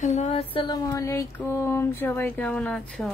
Hello, আসসালামু আলাইকুম। সবাই কেমন আছো?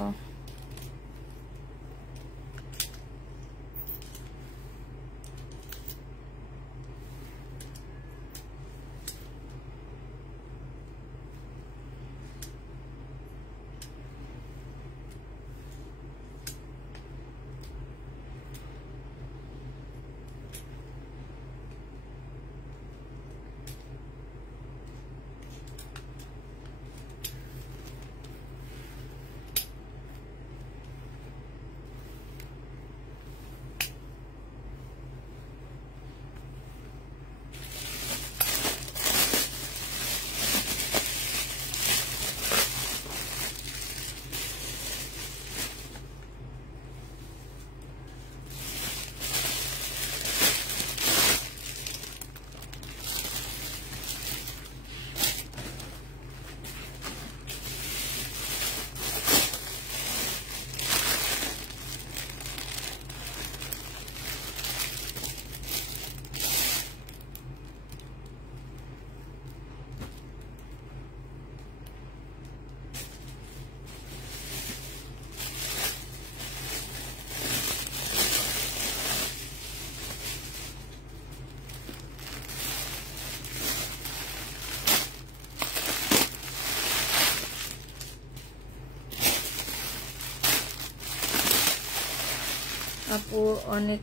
আপু অনেক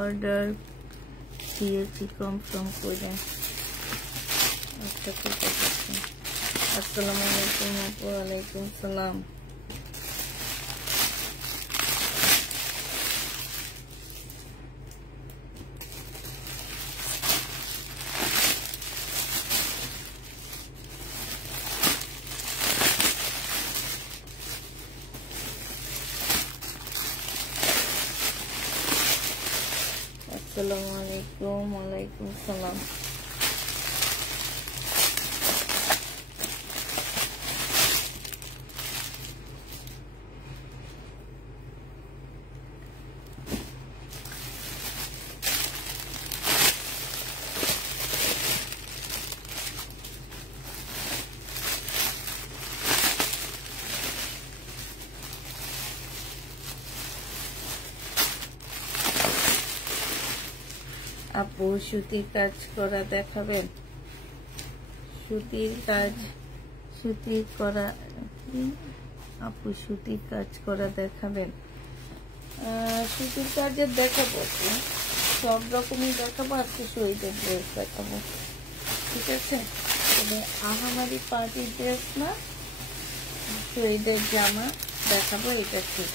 অর্ডার দিয়েছি, কনফার্ম করে। আচ্ছা, ঠিক আছে। আসসালামু আলাইকুম আপু। ওয়ালাইকুম সালাম। আসসালামু আলাইকুম। ওয়ালাইকুম সালাম। আপু সুতির কাজ করা দেখাবেন? সুতির করা আপু সুতির কাজ করা দেখাবেন? সুতির কাজের দেখাবো, সব রকমই দেখাবো। আজকে শহীদের ড্রেস দেখাবো, ঠিক আছে? তবে আহামারি পার্টি ড্রেস না, শহীদের জামা দেখাবো, এটা ঠিক।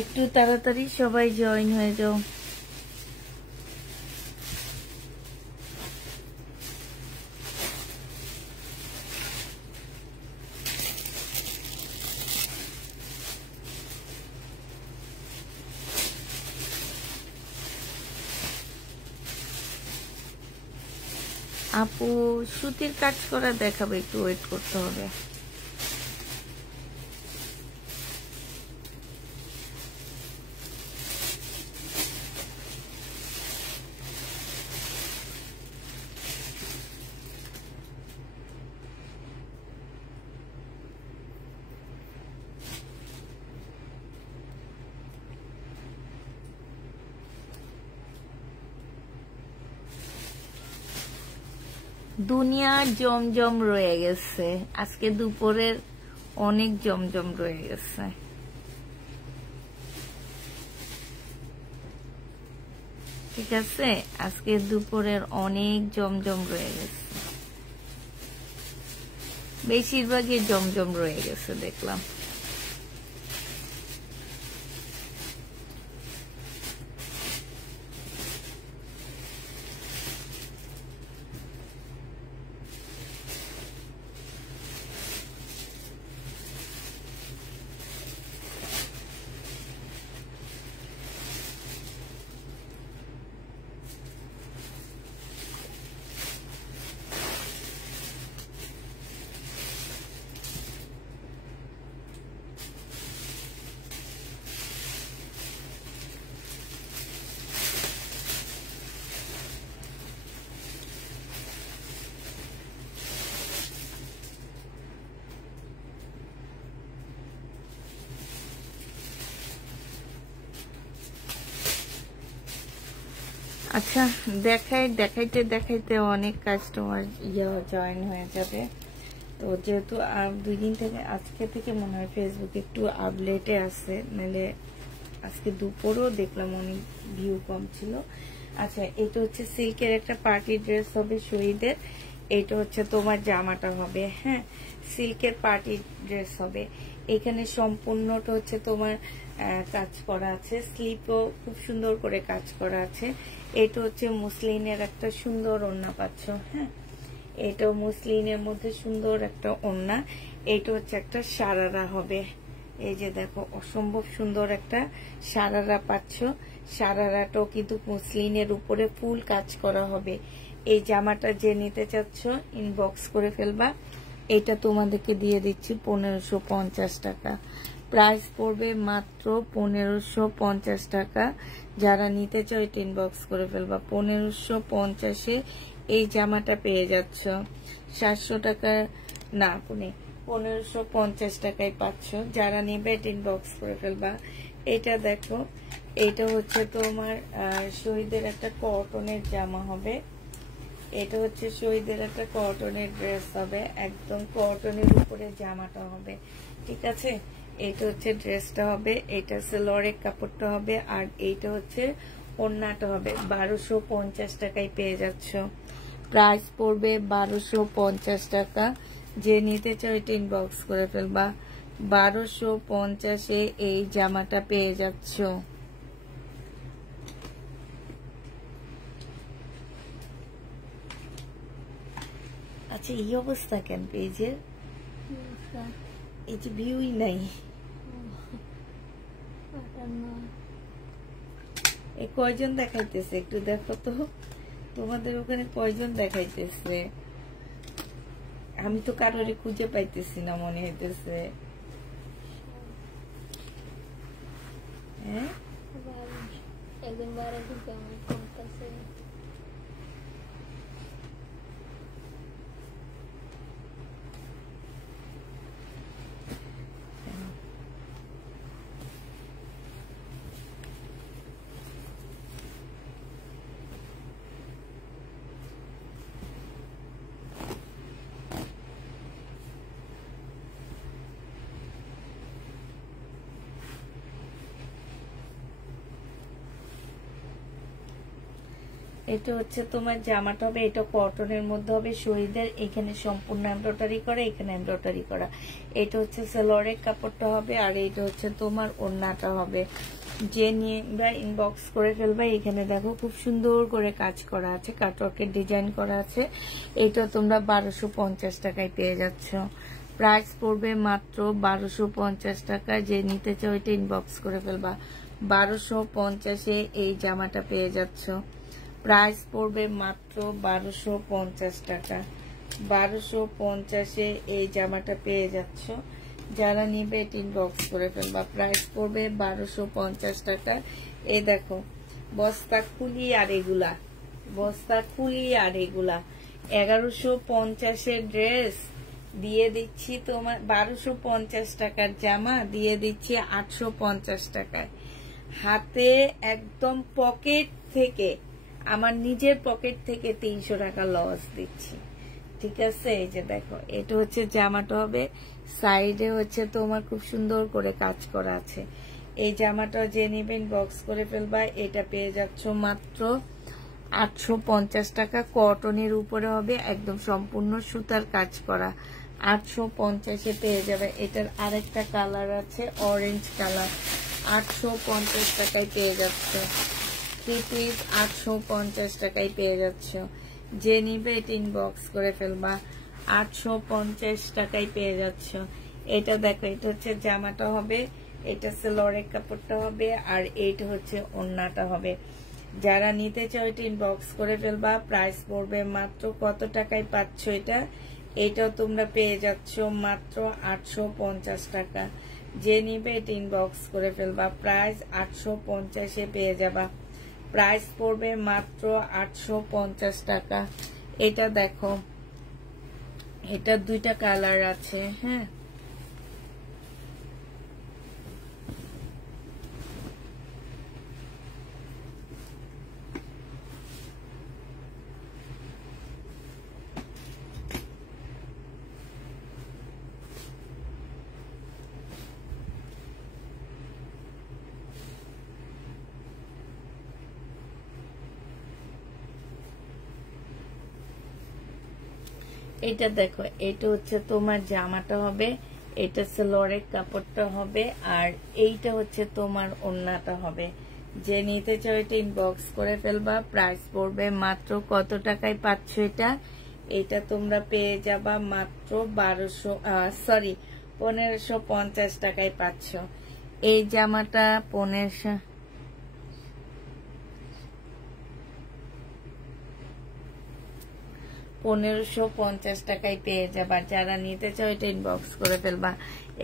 একটু তাড়াতাড়ি সবাই জয়েন হয়ে যাও। আপু সুতির কাজ করা দেখাবে, একটু ওয়েট করতে হবে। দুনিয়ার জমজম রয়ে গেছে, আজকে দুপুরের অনেক জমজম রয়ে গেছে। ঠিক আছে, আজকে দুপুরের অনেক জমজম রয়ে গেছে, বেশিরভাগই জমজম রয়ে গেছে দেখলাম। আচ্ছা, দেখাইতে দেখাইতে অনেক কাস্টমার জয়েন হয়ে যাবে। তো যেহেতু 2 দিন থেকে, আজকে থেকে মনে হয় ফেসবুক একটু আপডেটে আছে, নাহলে আজকে দুপুরও দেখলাম অনেক ভিউ কম ছিল। আচ্ছা, এটা হচ্ছে সিল্কের একটা পার্টি ড্রেস হবে শহীদের। এটা হচ্ছে তোমার জামাটা হবে, হ্যাঁ, সিল্কের পার্টি ড্রেস হবে। এখানে সম্পূর্ণটা হচ্ছে তোমার কাজ করা আছে, স্লিপও খুব সুন্দর করে কাজ করা আছে। এটা হচ্ছে মুসলিনের একটা সুন্দর ওড়না পাচ্ছ, হ্যাঁ, এটাও মুসলিনের মধ্যে সুন্দর একটা ওড়না। এটা হচ্ছে একটা সারারা হবে, এই যে দেখো অসম্ভব সুন্দর একটা সারারা পাচ্ছ। সারারাটাও কিন্তু মুসলিনের উপরে ফুল কাজ করা হবে। এই জামাটা যে নিতে চাচ্ছ ইনবক্স করে ফেলবা। এটা তোমাদেরকে দিয়ে দিচ্ছি 1550 টাকা, প্রাইস পড়বে মাত্র 1550 টাকা। যারা নিতে চাও এটা ইনবক্স করে ফেলবা। 1550-এ এই জামাটা পেয়ে যাচ্ছ। 700 টাকা না, 1550 টাকায় পাচ্ছ। যারা নেবে এটা ইনবক্স করে ফেলবা। এটা দেখো, এটা হচ্ছে তোমার শহীদের একটা কটনের জামা হবে। এটা হচ্ছে শহীদের একটা কটনের ড্রেস হবে, একদম কটনের উপরে জামাটা হবে, ঠিক আছে। এটা হচ্ছে ড্রেসটা হবে, এটা সেলোয়ারের কাপড়টা হবে, আর এইটা হচ্ছে ওড়নাটা হবে। 1250 টাকায় পেয়ে যাচ্ছ। প্রাইস পড়বে 1250 টাকা। যে নিতে চাও এটা ইনবক্স করে ফেলবা। 1250-এ এই জামাটা পেয়ে যাচ্ছ। আচ্ছা, এই অবস্থা কেন পেজের? এই যে ভিউই নাই। এ কয়জন দেখাইতেছে একটু দেখো তো, তোমাদের ওখানে কয়জন দেখাইতেছে? আমি তো কারোরে খুঁজে পাইতেছি না, মনে হইতেছে। হ্যাঁ, এটা হচ্ছে তোমার জামাটা হবে, এটা কটনের মধ্যে হবে শহীদের। এখানে সম্পূর্ণ এমব্রয়ডারি করা, এখানে এমব্রয়ডারি করা। এটা হচ্ছে সেলোয়ারের কাপড়টা হবে, আর এটা হচ্ছে তোমার ওড়নাটা হবে। যে নিয়ে ইনবক্স করে ফেলবে। এখানে দেখো খুব সুন্দর করে কাজ করা আছে, কাটওয়ার্কের ডিজাইন করা আছে। এটা তোমরা 1250 টাকায় পেয়ে যাচ্ছ। প্রাইস পড়বে মাত্র 1250 টাকা। যে নিতে চাও এটা ইনবক্স করে ফেলবা। 1250-এ এই জামাটা পেয়ে যাচ্ছ। প্রাইস পড়বে মাত্র 1250 টাকা। 1250-এ এই জামাটা পেয়ে যাচ্ছ। যারা নিবে এটা ইনবক্স করে ফেলবা। প্রাইস পড়বে 1250 টাকা। এই দেখো বস্তা খুলি, আর এগুলা বস্তা খুলি, আর এগুলা 1150-এর ড্রেস দিয়ে দিচ্ছি তোমার, 1250 টাকার জামা দিয়ে দিচ্ছি 850 টাকায়। হাতে একদম পকেট থেকে, আমার নিজের পকেট থেকে 300 টাকা লস দিচ্ছি, ঠিক আছে। এই যে দেখো, এটা হচ্ছে জামাটা হবে, সাইডে হচ্ছে তোমার খুব সুন্দর করে কাজ করা আছে। এই জামাটা যে নেবেন বক্স করে ফেলবা। এটা পেয়ে যাচ্ছ মাত্র 850 টাকা। কটনের উপরে হবে, একদম সম্পূর্ণ সুতার কাজ করা। 850-এ পেয়ে যাবে। এটার আরেকটা কালার আছে, অরেঞ্জ কালার। 850 টাকায় পেয়ে যাচ্ছে। 3 পিস 850 টাকায় পেয়ে যাচ্ছ। যে নিবে এটা ইনবক্স করে ফেলবা। 850 টাকায় পেয়ে যাচ্ছ। এটা দেখো, এটা হচ্ছে জামাটা হবে, এটা সেলোয়ারের কাপড়টা হবে, আর এইটা হচ্ছে ওড়নাটা হবে। যারা নিতে চাও এটা ইনবক্স করে ফেলবা। প্রাইস পড়বে মাত্র কত টাকায় পাচ্ছ এটা? এটাও তোমরা পেয়ে যাচ্ছ মাত্র 850 টাকা। যে নিবে এটা ইনবক্স করে ফেলবা। প্রাইস 850-এ পেয়ে যাবা। প্রাইস পড়বে মাত্র 850 টাকা। এটা দেখো, এটা 2টা কালার আছে, হ্যাঁ। এটা দেখো, এটা হচ্ছে তোমার জামাটা হবে, এটা সালোয়ারের কাপড়টা হবে, আর এইটা হচ্ছে তোমার ওড়নাটা হবে। যে নিতে চাও এটা ইনবক্স করে ফেলবা। প্রাইস পড়বে মাত্র কত টাকায় পাচ্ছ এটা? এটা তোমরা পেয়ে যাবা মাত্র 1550 টাকায় পাচ্ছ। এই জামাটা 1550 টাকায় পেয়ে যাবা। যারা নিতে চাও এটা ইনবক্স করে ফেলবা।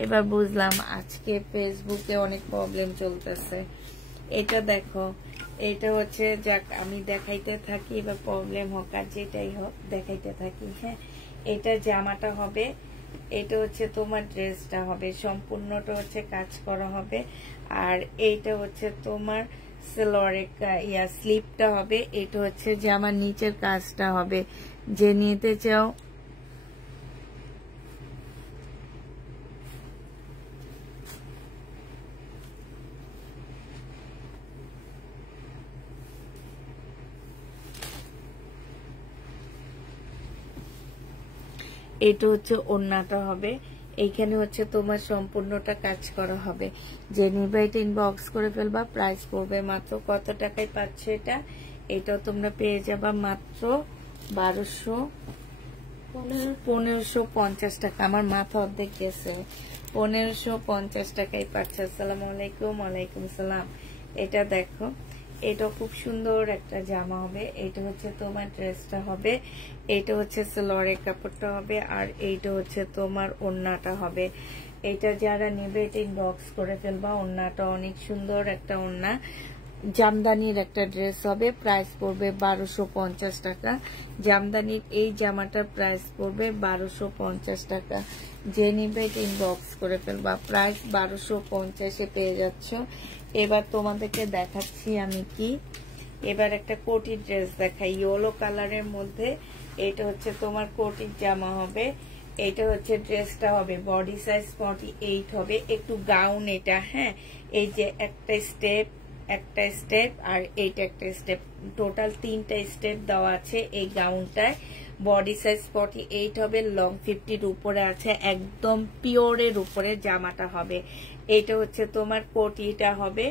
এবার বুঝলাম আজকে ফেসবুকে অনেক প্রবলেম চলতেছে। এটা দেখো, এটা হচ্ছে যাক আমি দেখাইতে থাকি, এবার প্রবলেম হোক আর যেটাই হোক দেখাইতে থাকি। হ্যাঁ, এটা জামাটা হবে, এটা হচ্ছে তোমার ড্রেসটা হবে, সম্পূর্ণটা হচ্ছে কাজ করা হবে। আর এইটা হচ্ছে তোমার সালোয়ারের স্লিপটা হবে, এটা হচ্ছে জামার নিচের কাজটা হবে। যে নিতে চাও এটা হচ্ছে ওড়নাটা হবে, এইখানে হচ্ছে তোমার সম্পূর্ণটা কাজ করা হবে। যে নিবা এটা ইনবক্স করে ফেলবা। প্রাইস পড়বে মাত্র কত টাকায় পাচ্ছ এটা? এটাও তোমরা পেয়ে যাবা মাত্র 1550 টাকা। আমার মাথা অর্ধেক গেছে। 1550 টাকায় পাচ্ছ। আসসালামু আলাইকুম। ওয়ালাইকুম সালাম। এটা দেখো, এটা খুব সুন্দর একটা জামা হবে, এটা হচ্ছে তোমার ড্রেসটা হবে, এটা হচ্ছে সালোয়ারের কাপড়টা হবে, আর এইটা হচ্ছে তোমার ওড়নাটা হবে। এটা যারা নেবে এটা ইনবক্স করে ফেলবা। ওড়নাটা অনেক সুন্দর একটা ওড়না, জামদানির একটা ড্রেস হবে। প্রাইস পড়বে 1250 টাকা। জামদানির এই জামাটার প্রাইস পড়বে 1250 টাকা। যে নিবে এটা ইনবক্স করে ফেলবা। প্রাইস 1250-এ পেয়ে যাচ্ছ। এবার তোমাদেরকে দেখাচ্ছি আমি কি, এবার একটা কোটি ড্রেস দেখাই ইয়েলো কালারের মধ্যে। এটা হচ্ছে তোমার কোটির জামা হবে, এটা হচ্ছে ড্রেসটা হবে, বডি সাইজ 48 হবে, একটু গাউন এটা। হ্যাঁ, এই যে একটা স্টেপ আর এইটা একটা স্টেপ, টোটাল 3টা স্টেপ দেওয়া আছে এই গাউনটায়। বডি সাইজ 48 হবে, লং 50-র উপরে আছে, একদম পিওরের উপরে জামাটা হবে। এটা হচ্ছে তোমার কোটিটা হবে,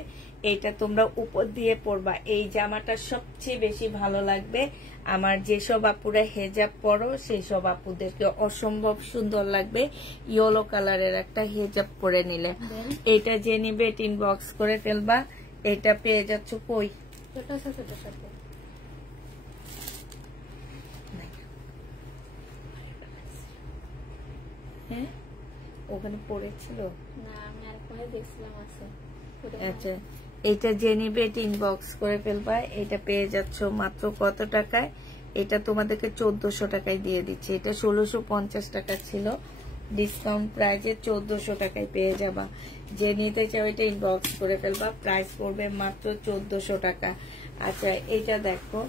এটা তোমরা উপর দিয়ে পরবা। এই জামাটা সবচেয়ে বেশি ভালো লাগবে আমার যেসব আপুরা হেজাব পরো সেই সব আপুদেরকে, অসম্ভব সুন্দর লাগবে ইয়েলো কালারের একটা হেজাব পরে নিলে। এটা যে নিবে এটা ইনবক্স করে ফেলবা। এটা পেয়ে যাচ্ছ কই? হ্যাঁ, ওখানে পড়েছিল না, আমি আর কোথায় দেখছিলাম আছে। আচ্ছা, এটা যে নিবে এটা ইনবক্স করে ফেলবা। এটা পেয়ে যাচ্ছ মাত্র কত টাকায়? এটা তোমাদেরকে 1400 টাকায় দিয়ে দিচ্ছি। এটা 1650 টাকা ছিল, ডিসকাউন্ট প্রাইজে 1400 টাকায় পেয়ে যাবা। যে নিতে চাও এটা ইনবক্স করে ফেলবা। প্রাইস পড়বে মাত্র 1400 টাকা। আচ্ছা, এটা দেখো,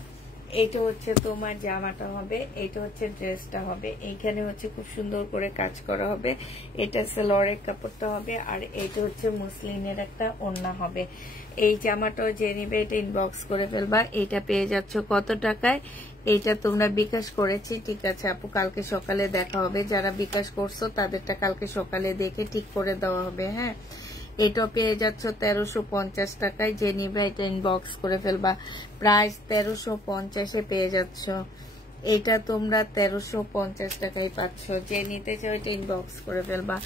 এটা হচ্ছে তোমার জামাটা হবে, এটা হচ্ছে ড্রেসটা হবে, এইখানে হচ্ছে খুব সুন্দর করে কাজ করা হবে, এটা সালোয়ারের কাপড়টা হবে, আর এটা হচ্ছে মুসলিনের একটা ওড়না হবে। এই জামাটাও যে নিবে এটা ইনবক্স করে ফেলবা। এটা পেয়ে যাচ্ছ কত টাকায়? এটা তোমরা বিকাশ করেছি, ঠিক আছে আপু, কালকে সকালে দেখা হবে। যারা বিকাশ করছো তাদেরটা কালকে সকালে দেখে ঠিক করে দেওয়া হবে। হ্যাঁ, এটা পেয়ে যাচ্ছ 1350 টাকায়। যে নিবে এটা ইনবক্স করে ফেলবা। প্রাইস 1350-এ পেয়ে যাচ্ছ। এটা তোমরা 1350 টাকায় পাচ্ছ। যে নিতে চাও এটা ইনবক্স করে ফেলবা।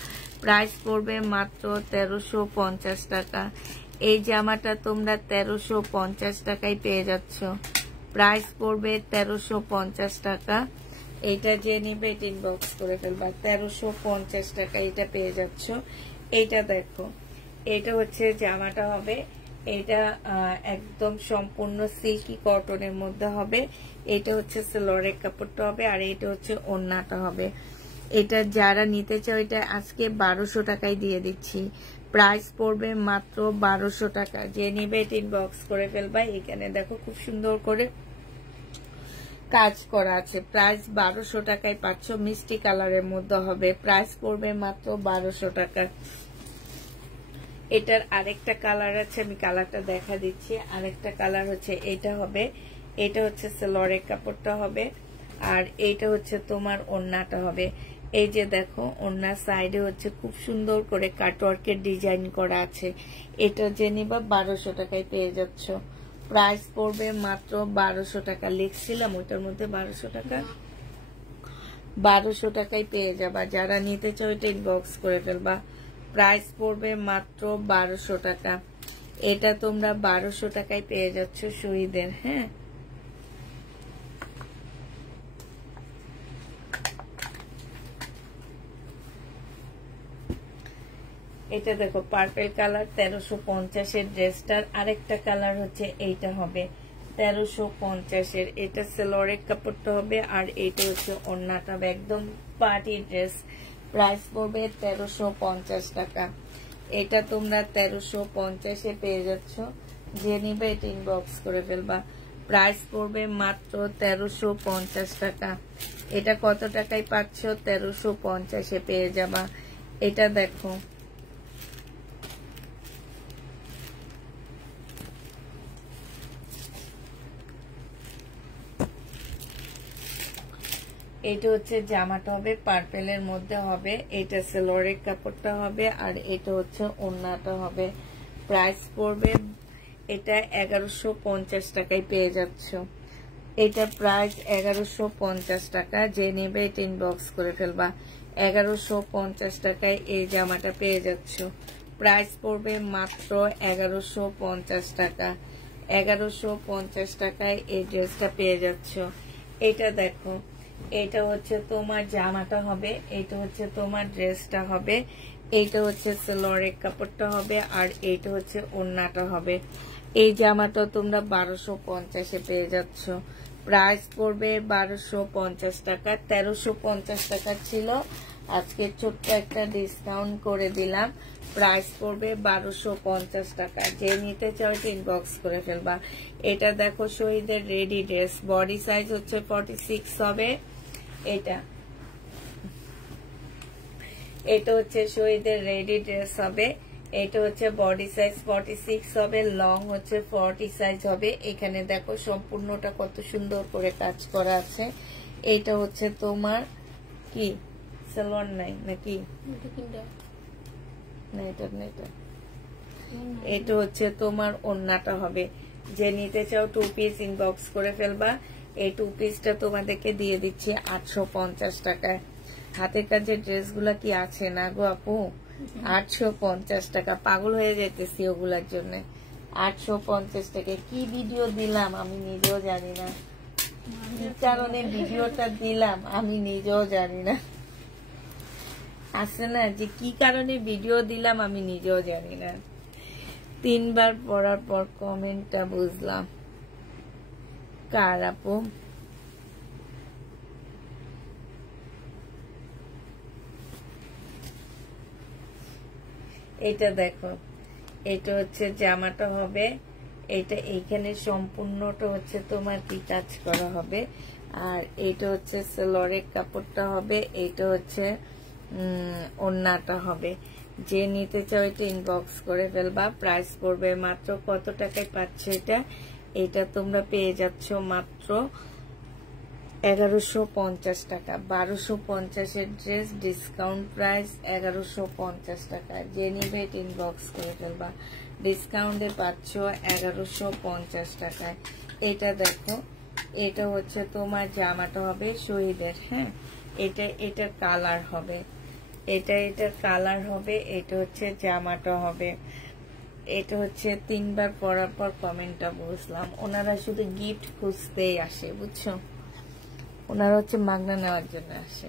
প্রাইস পড়বে মাত্র 1350 টাকা। এই জামাটা তোমরা 1350 টাকায় পেয়ে যাচ্ছ। প্রাইস পড়বে 1350 টাকা। এটা যে নিবে এটা ইনবক্স করে ফেলবা। 1350 টাকা এটা পেয়ে যাচ্ছ। এইটা দেখো, এটা হচ্ছে জামাটা হবে, এটা একদম সম্পূর্ণ সিল্কি কটনের মধ্যে হবে। এটা হচ্ছে সালোয়ারের কাপড়টা হবে, আর এটা হচ্ছে ওড়নাটা হবে। এটা যারা নিতে চাও এটা আজকে 1200 টাকায় দিয়ে দিচ্ছি। প্রাইস পড়বে মাত্র 1200 টাকা। যে নিবে এটা ইনবক্স করে ফেলবা। এখানে দেখো খুব সুন্দর করে কাজ করা আছে। প্রাইস 1200 টাকায় পাচ্ছ, মিষ্টি কালারের মধ্যে হবে। প্রাইস পড়বে মাত্র 1200 টাকা। এটার আরেকটা কালার আছে, আমি কালারটা দেখা দিচ্ছি। আরেকটা কালার হচ্ছে এটা হবে, এটা হচ্ছে সালোয়ারের কাপড়টা হবে, আর এইটা হচ্ছে তোমার ওড়নাটা হবে। এই যে দেখো ওড়নার সাইডে হচ্ছে খুব সুন্দর করে কাটওয়ার্কের ডিজাইন করা আছে। এটা যে নিবা 1200 টাকায় পেয়ে যাচ্ছ। প্রাইস পড়বে মাত্র 1200 টাকা। লিখছিলাম ওইটার মধ্যে 1200 টাকা, 1200 টাকায় পেয়ে যাবা। যারা নিতে চাও এটা ইনবক্স করে ফেলবা। প্রাইস পড়বে মাত্র 1200 টাকা। এটা তোমরা 1200 টাকায় পেয়ে যাচ্ছ শহীদের। হ্যাঁ, এটা দেখো পার্পল কালার 1350 ড্রেসটার আরেকটা কালার হচ্ছে এইটা হবে 1350। এটা সেলোয়ারের কাপড়টা হবে আর এইটা হচ্ছে ওড়নাটা হবে, একদম পার্টি ড্রেস। প্রাইস পড়বে 1350 টাকা। এটা তোমরা 1350 পেয়ে যাচ্ছ। যে নিবে এটা ইনবক্স করে ফেলবা। প্রাইস পড়বে মাত্র 1350 টাকা। এটা কত টাকায় পাচ্ছ? 1350 পেয়ে যাবা। এটা দেখো, এটা হচ্ছে জামাটা হবে পার্পেলের মধ্যে হবে। এটা সেলোয়ারের কাপড়টা হবে আর এটা হচ্ছে ওড়নাটা হবে। প্রাইস পড়বে এটা 1150 টাকায় পেয়ে যাচ্ছ। এটা প্রাইস 1150 টাকা। যে নেবে এটা ইনবক্স করে ফেলবা। 1150 টাকায় এই জামাটা পেয়ে যাচ্ছ। প্রাইস পড়বে মাত্র 1150 টাকা। 1150 টাকায় এই ড্রেসটা পেয়ে যাচ্ছ। এটা দেখো, এটা হচ্ছে তোমার জামাটা হবে, এটা হচ্ছে তোমার ড্রেসটা হবে, এইটা হচ্ছে সেলোয়ারের কাপড়টা হবে আর এইটা হচ্ছে ওড়নাটা হবে। এই জামাটা তোমরা 1250 পেয়ে যাচ্ছ। প্রাইস পড়বে 1250 টাকা। 1350 টাকা ছিল, আজকে ছোট্ট একটা ডিসকাউন্ট করে দিলাম। প্রাইস পড়বে 1250 টাকা। যে নিতে চাও এটা ইনবক্স করে ফেলবা। এটা দেখো শহীদের রেডি ড্রেস, বডি সাইজ হচ্ছে 46 হবে। এটা হচ্ছে শহীদের রেডি ড্রেস হবে। এটা হচ্ছে বডি সাইজ 46 হবে, লং হচ্ছে 40 সাইজ হবে। এখানে দেখো সম্পূর্ণটা কত সুন্দর করে কাজ করা আছে। এটা হচ্ছে তোমার কি সালোয়ার নাই নাকি? না, এটা না, এটা হচ্ছে তোমার ওড়নাটা হবে। যে নিতে চাও 2 পিস ইনবক্স করে ফেলবা। এই 2 পিসটা তোমাদেরকে দিয়ে দিচ্ছি 850 টাকায়। হাতের কাজের ড্রেসগুলা কি আছে না গো আপু? 850 টাকা। পাগল হয়ে যেতেছি ওগুলার জন্য। 850 টাকা। কি ভিডিও দিলাম আমি নিজেও জানি না, কি কারণে ভিডিওটা দিলাম আমি নিজেও জানি না। আছে না যে কি কারণে ভিডিও দিলাম আমি নিজেও জানি না। 3 বার পড়ার পর কমেন্টটা বুঝলাম। কার আপু? এটা দেখো, এটা হচ্ছে জামাটা হবে। এটা এইখানে সম্পূর্ণটা হচ্ছে তোমার কি কাজ করা হবে আর এটা হচ্ছে সেলোয়ারের কাপড়টা হবে। এটা হচ্ছে ওড়নাটা হবে। যে নিতে চাও এটা ইনবক্স করে ফেলবা। প্রাইস পড়বে মাত্র কত টাকায় পাচ্ছ এটা? এটা তোমরা পেয়ে যাচ্ছ মাত্র 1150 টাকা। 1250 ড্রেস, ডিসকাউন্ট প্রাইস 1150 টাকা। যে নিবে এটা ইনবক্স করে ফেলবা। ডিসকাউন্টে পাচ্ছ 1150 টাকায়। এটা দেখো, এটা হচ্ছে তোমার জামাটা হবে শহীদের। হ্যাঁ, এটা কালার হবে, এটার কালার হবে। এটা হচ্ছে জামাটা হবে। এটা হচ্ছে 3 বার পরার পর কমেন্টটা বুঝলাম। ওনারা শুধু গিফট খুঁজতেই আসে, বুঝছো? ওনারা হচ্ছে মাগনা নেওয়ার জন্য আসে।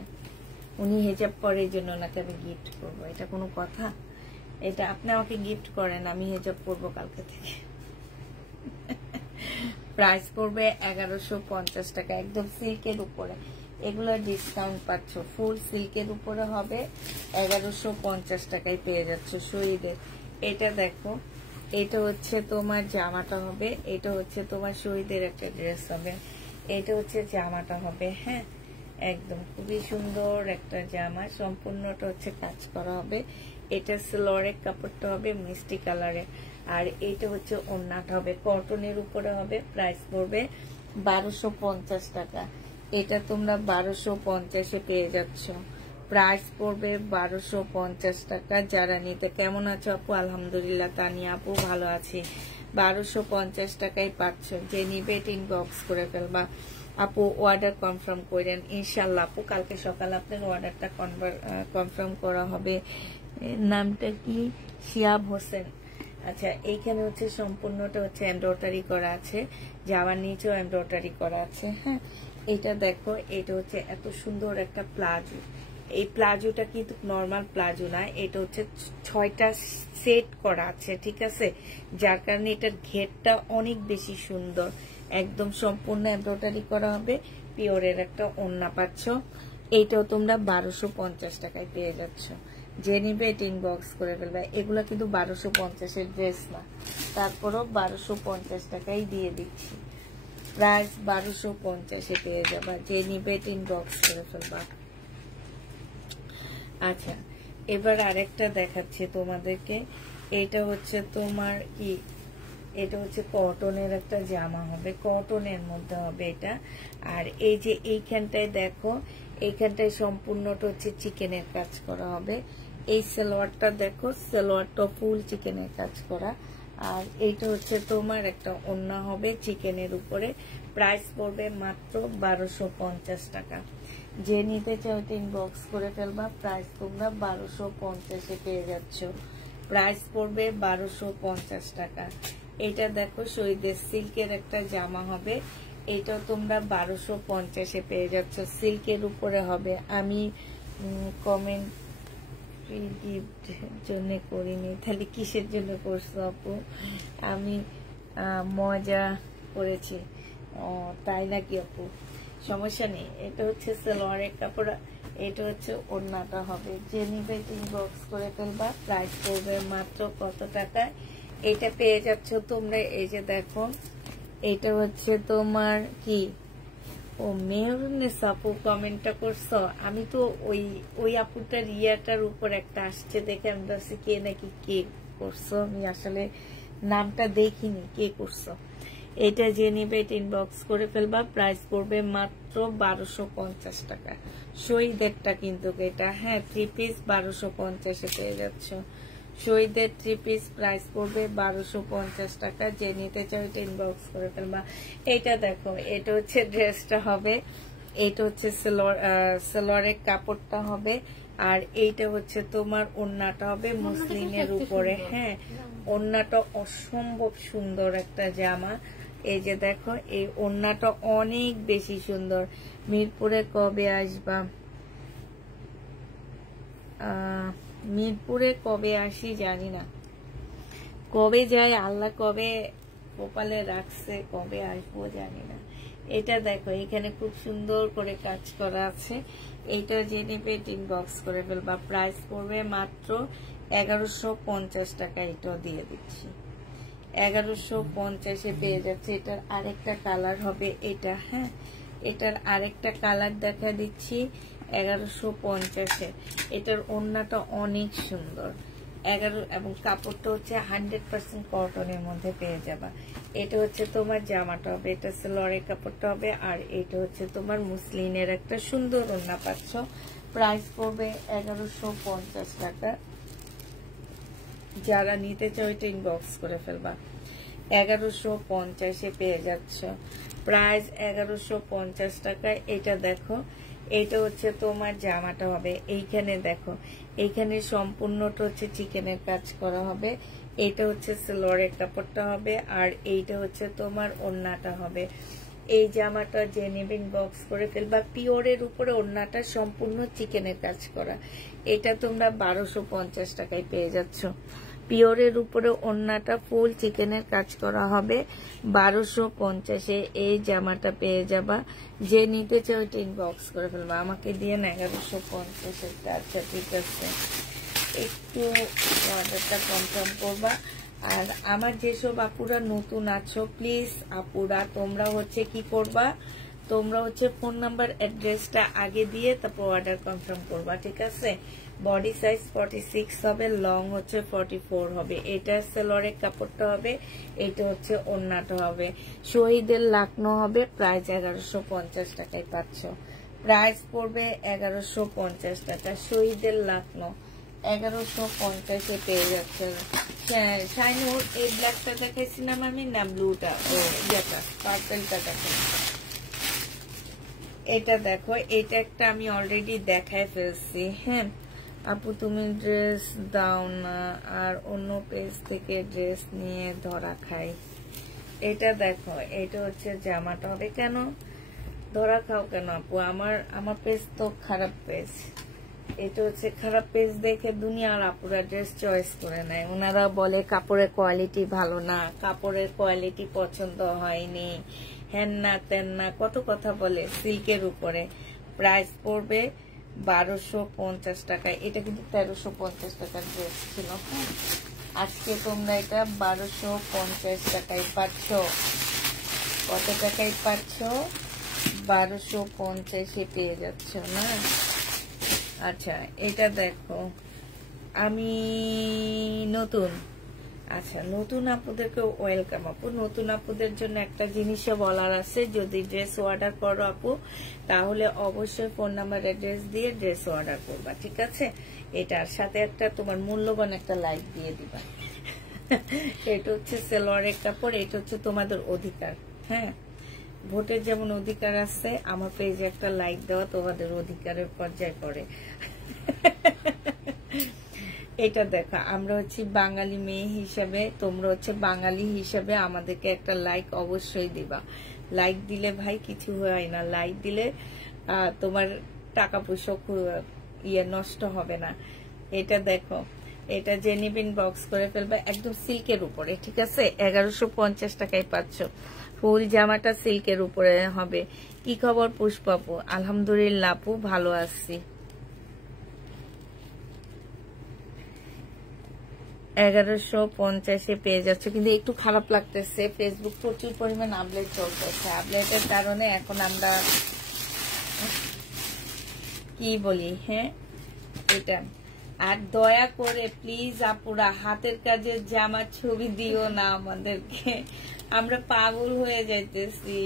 উনি হিজাব পরে এই জন্য ওনাকে আমি গিফট করবো, এটা কোনো কথা? এটা আপনি আমাকে গিফট করেন, আমি হিজাব পরবো কালকে থেকে। প্রাইস পড়বে 1150 টাকা, একদম সিল্কের উপরে। এগুলো ডিসকাউন্ট পাচ্ছ, ফুল সিল্কের উপরে হবে। 1150 টাকায় পেয়ে যাচ্ছ শহীদের। এটা দেখো, এটা হচ্ছে তোমার জামাটা হবে। এটা হচ্ছে তোমার শহীদের একটা ড্রেস হবে। এটা হচ্ছে জামাটা হবে। হ্যাঁ, একদম খুবই সুন্দর একটা জামা, সম্পূর্ণটা হচ্ছে কাজ করা হবে। এটা সেলোয়ারের কাপড়টা হবে মিষ্টি কালারের আর এটা হচ্ছে ওড়নাটা হবে কটনের উপরে হবে। প্রাইস পড়বে 1250 টাকা। এটা তোমরা 1250-এ পেয়ে যাচ্ছ। প্রাইস পড়বে 1250 টাকা। যারা নিতে কেমন আছো আপু? আলহামদুলিল্লাহ তানিয়া আপু ভালো আছি। 1250 টাকায় পাচ্ছ। যে নিবে ইনবক্স করে ফেলবা। আপু অর্ডার কনফার্ম করেন ইনশাল্লাহ। আপু কালকে সকালে আপনার অর্ডারটা কনফার্ম করা হবে। নামটা কি? শিয়াব হোসেন। আচ্ছা, এইখানে হচ্ছে সম্পূর্ণটা হচ্ছে এমব্রয়ডারি করা আছে, জামার নিচেও এমব্রয়ডারি করা আছে। হ্যাঁ, এটা দেখো, এটা হচ্ছে এত সুন্দর একটা প্লাজো। এই প্লাজোটা কিন্তু নর্মাল প্লাজো না, এটা হচ্ছে 6টা সেট করা আছে, ঠিক আছে, যার কারণে এটার ঘেরটা অনেক বেশি সুন্দর। একদম সম্পূর্ণ এমব্রয়ডারি করা হবে, পিওরের একটা ওড়না পাচ্ছ। এইটাও তোমরা 1250 টাকায় পেয়ে যাচ্ছ। যে নিবে এটা ইনবক্স করে ফেলবে। এগুলো কিন্তু 1250-এর ড্রেস না, তারপরও 1250 টাকাই দিয়ে দিচ্ছি। প্রাইস 1250-এ পেয়ে যাবা। যে নিবে এটা ইনবক্স করে ফেলবা। আচ্ছা, এবার আরেকটা দেখাচ্ছি তোমাদেরকে। এটা হচ্ছে তোমার কি, এটা হচ্ছে কটনের একটা জামা হবে, কটনের মধ্যে হবে এটা। আর এই যে এইখানটায় দেখো, এইখানটায় সম্পূর্ণটা হচ্ছে চিকেনের কাজ করা হবে। এই সালোয়ারটা দেখো, সালোয়ারটা ফুল চিকেনের কাজ করা। আর এইটা হচ্ছে তোমার একটা ওড়না হবে চিকেনের উপরে। প্রাইস পড়বে মাত্র 1250 টাকা। যে নিতে চাও ইনবক্স করে ফেলবা। প্রাইস তোমরা 1250-এ পেয়ে যাচ্ছ। প্রাইস পড়বে 1250 টাকা। এটা দেখো, শহীদের সিল্কের একটা জামা হবে, এটাও তোমরা 1250-এ পেয়ে যাচ্ছ। সিল্কের উপরে হবে। আমি কমেন্ট গিফট জন্য করিনি, তাহলে কিসের জন্য করছো আপু? আমি মজা করেছি। ও তাই নাকি আপু? সমস্যা নেই। এটা হচ্ছে সালোয়ারের কাপড়, এটা হচ্ছে ওড়নাটা হবে। যে নিবে ইনবক্স করে ফেলবা। প্রাইস পড়বে মাত্র কত টাকায়? এটা পেয়ে যাচ্ছ তোমরা। এই যে দেখো, এটা হচ্ছে তোমার কি, ও মেহরুন্নেস আপু কমেন্টটা করছো। আমি তো ওই আপুটার রিয়াটার উপর একটা আসছে দেখে আমরা কে নাকি কে করছো, আমি আসলে নামটা দেখিনি কে করছো। এটা যে নিবে এটা ইনবক্স করে ফেলবা। প্রাইস পড়বে মাত্র 1250 টাকা। শহীদেরটা কিন্তু এটা, হ্যাঁ, 3 পিস 1250-এ পেয়ে যাচ্ছ। শহীদের 3 পিস প্রাইস পড়বে 1250 টাকা। যে নিতে চাও এটা ইনবক্স করে ফেলবা। এটা দেখো, এটা হচ্ছে ড্রেসটা হবে, এটা হচ্ছে সালোয়ারের কাপড়টা হবে, আর এইটা হচ্ছে তোমার ওড়নাটা হবে মুসলিনের উপরে। হ্যাঁ, ওড়নাটা অসম্ভব সুন্দর একটা জামা। এই যে দেখো, এই ওড়নাটা অনেক বেশি সুন্দর। মিরপুরে কবে আসবা? মিরপুরে কবে আসি জানি না, কবে যাই আল্লাহ কবে কপালে রাখছে, কবে আসবো জানি না। এটা দেখো, এখানে খুব সুন্দর করে কাজ করা আছে। এইটা যে নেবে ইনবক্স করে ফেলবা। প্রাইস পড়বে মাত্র 1150 টাকা। এটাও দিয়ে দিচ্ছি 1150-এ পেয়ে যাচ্ছে। এটার আরেকটা কালার হবে এটা। হ্যাঁ, এটার আরেকটা কালার দেখা দিচ্ছি 1150-এ। এটার ওড়নাটা অনেক সুন্দর, 11 এবং কাপড়টা হচ্ছে 100% কটনের মধ্যে পেয়ে যাবা। এটা হচ্ছে তোমার জামাটা হবে, এটা সালোয়ারের কাপড়টা হবে, আর এটা হচ্ছে তোমার মুসলিনের একটা সুন্দর ওড়না পাচ্ছ। প্রাইস পড়বে 1150 টাকা। যারা নিতে চাও এটা ইনবক্স করে ফেলবা। 1150-এ পেয়ে যাচ্ছ। প্রাইস 1150 টাকায়। এটা দেখো, এটা হচ্ছে তোমার জামাটা হবে। এইখানে দেখো, এইখানে সম্পূর্ণটা হচ্ছে চিকেনের কাজ করা হবে। এটা হচ্ছে সালোয়ারের কাপড়টা হবে, আর এইটা হচ্ছে তোমার ওড়নাটা হবে। এই জামাটা যে নেবেন বক্স করে ফেলবা। পিওরের উপরে ওড়নাটা সম্পূর্ণ চিকেনের কাজ করা। এটা তোমরা 1250 টাকায় পেয়ে যাচ্ছ। পিওরের উপরে ওড়নাটা ফুল চিকেনের কাজ করা হবে। 1250-এ এই জামাটা পেয়ে যাবা। যে নিতে চাও ওইটা ইনবক্স করে ফেলবা। আমাকে দিয়ে না 1150-এ। আচ্ছা ঠিক আছে, একটু অর্ডারটা কনফার্ম করবা। আর আমার যেসব আপুরা নতুন আছো, প্লিজ আপুরা তোমরা হচ্ছে কি করবা, তোমরা হচ্ছে ফোন নাম্বার অ্যাড্রেসটা আগে দিয়ে তারপর অর্ডার কনফার্ম করবা, ঠিক আছে। বডি সাইজ 46 হবে, লং হচ্ছে 44 হবে। এটা সেলরের কাপড়টা হবে, এটা হচ্ছে ওড়নাটা হবে। শহীদের লাকনো হবে, প্রাইস 1150 টাকায় পাচ্ছ। প্রাইস পড়বে 1150 টাকা। শহীদের লাকনো 1150-এ পেয়ে যাচ্ছে। শাইনুর এই ব্ল্যাকটা দেখাইছিলাম আমি, না ব্লুটা, ও যেটা পার্পেলটা দেখো। এটা দেখো, এটা একটা আমি অলরেডি দেখায় ফেলছি। হ্যাঁ আপু তুমি ড্রেস দাও না, আর অন্য পেজ থেকে ড্রেস নিয়ে ধরা খাই। এটা দেখো, এটা হচ্ছে জামাটা হবে। কেন ধরা খাও কেন আপু? আমার পেজ তো খারাপ পেজ। এটা হচ্ছে খারাপ পেজ দেখে দুনিয়ার আপুরা ড্রেস চয়েস করে নেয়। ওনারা বলে কাপড়ের কোয়ালিটি ভালো না, কাপড়ের কোয়ালিটি পছন্দ হয়নি, হ্যান না তেন না, কত কথা বলে সিল্কের উপরে। প্রাইস পড়বে 1250 টাকায়। এটা কিন্তু 1350 টাকার ড্রেস ছিল। হ্যাঁ আজকে তোমরা এটা 1250 টাকায় পাচ্ছ। কত টাকায় পাচ্ছ? 1250-এ পেয়ে যাচ্ছ না। আচ্ছা এটা দেখো, আমি নতুন, আচ্ছা নতুন আপুদেরকে ওয়েলকাম আপু। নতুন আপুদের জন্য একটা জিনিসও বলার আছে, যদি ড্রেস অর্ডার করো আপু তাহলে অবশ্যই ফোন নাম্বার অ্যাড্রেস দিয়ে ড্রেস অর্ডার করবা, ঠিক আছে। এটার সাথে একটা তোমার মূল্যবান একটা লাইক দিয়ে দিবা। এটা হচ্ছে সেলোয়ারের কাপড়, এটা হচ্ছে তোমাদের অধিকার। হ্যাঁ ভোটের যেমন অধিকার আছে, আমার পেজে একটা লাইক দেওয়া তোমাদের অধিকারের পর্যায়ে পড়ে। এটা দেখো, আমরা হচ্ছে বাঙালি মেয়ে হিসাবে, তোমরা হচ্ছে বাঙালি হিসাবে আমাদেরকে একটা লাইক অবশ্যই দিবা। লাইক দিলে ভাই কিছু হয় না, লাইক দিলে তোমার টাকা পয়সা নষ্ট হবে না। এটা দেখো, এটা জেনিবিন বক্স করে ফেলবে, একদম সিল্কের উপরে, ঠিক আছে। 1150 টাকায় পাচ্ছ। ফুল জামাটা সিল্কের উপরে হবে। কি খবর পুষ্পাপু? আলহামদুলিল্লাহ আপু ভালো আছি। 1150-এ পেয়ে যাচ্ছে, কিন্তু একটু খারাপ লাগতেছে। ফেসবুক প্রচুর পরিমাণ আপডেট চলতেছে, আপডেটের কারণে এখন আমরা কি বলি। হ্যাঁ এটা, আর দয়া করে প্লিজ আপুরা হাতের কাজের জামার ছবি দিও না আমাদেরকে, আমরা পাগল হয়ে যাইতেছি।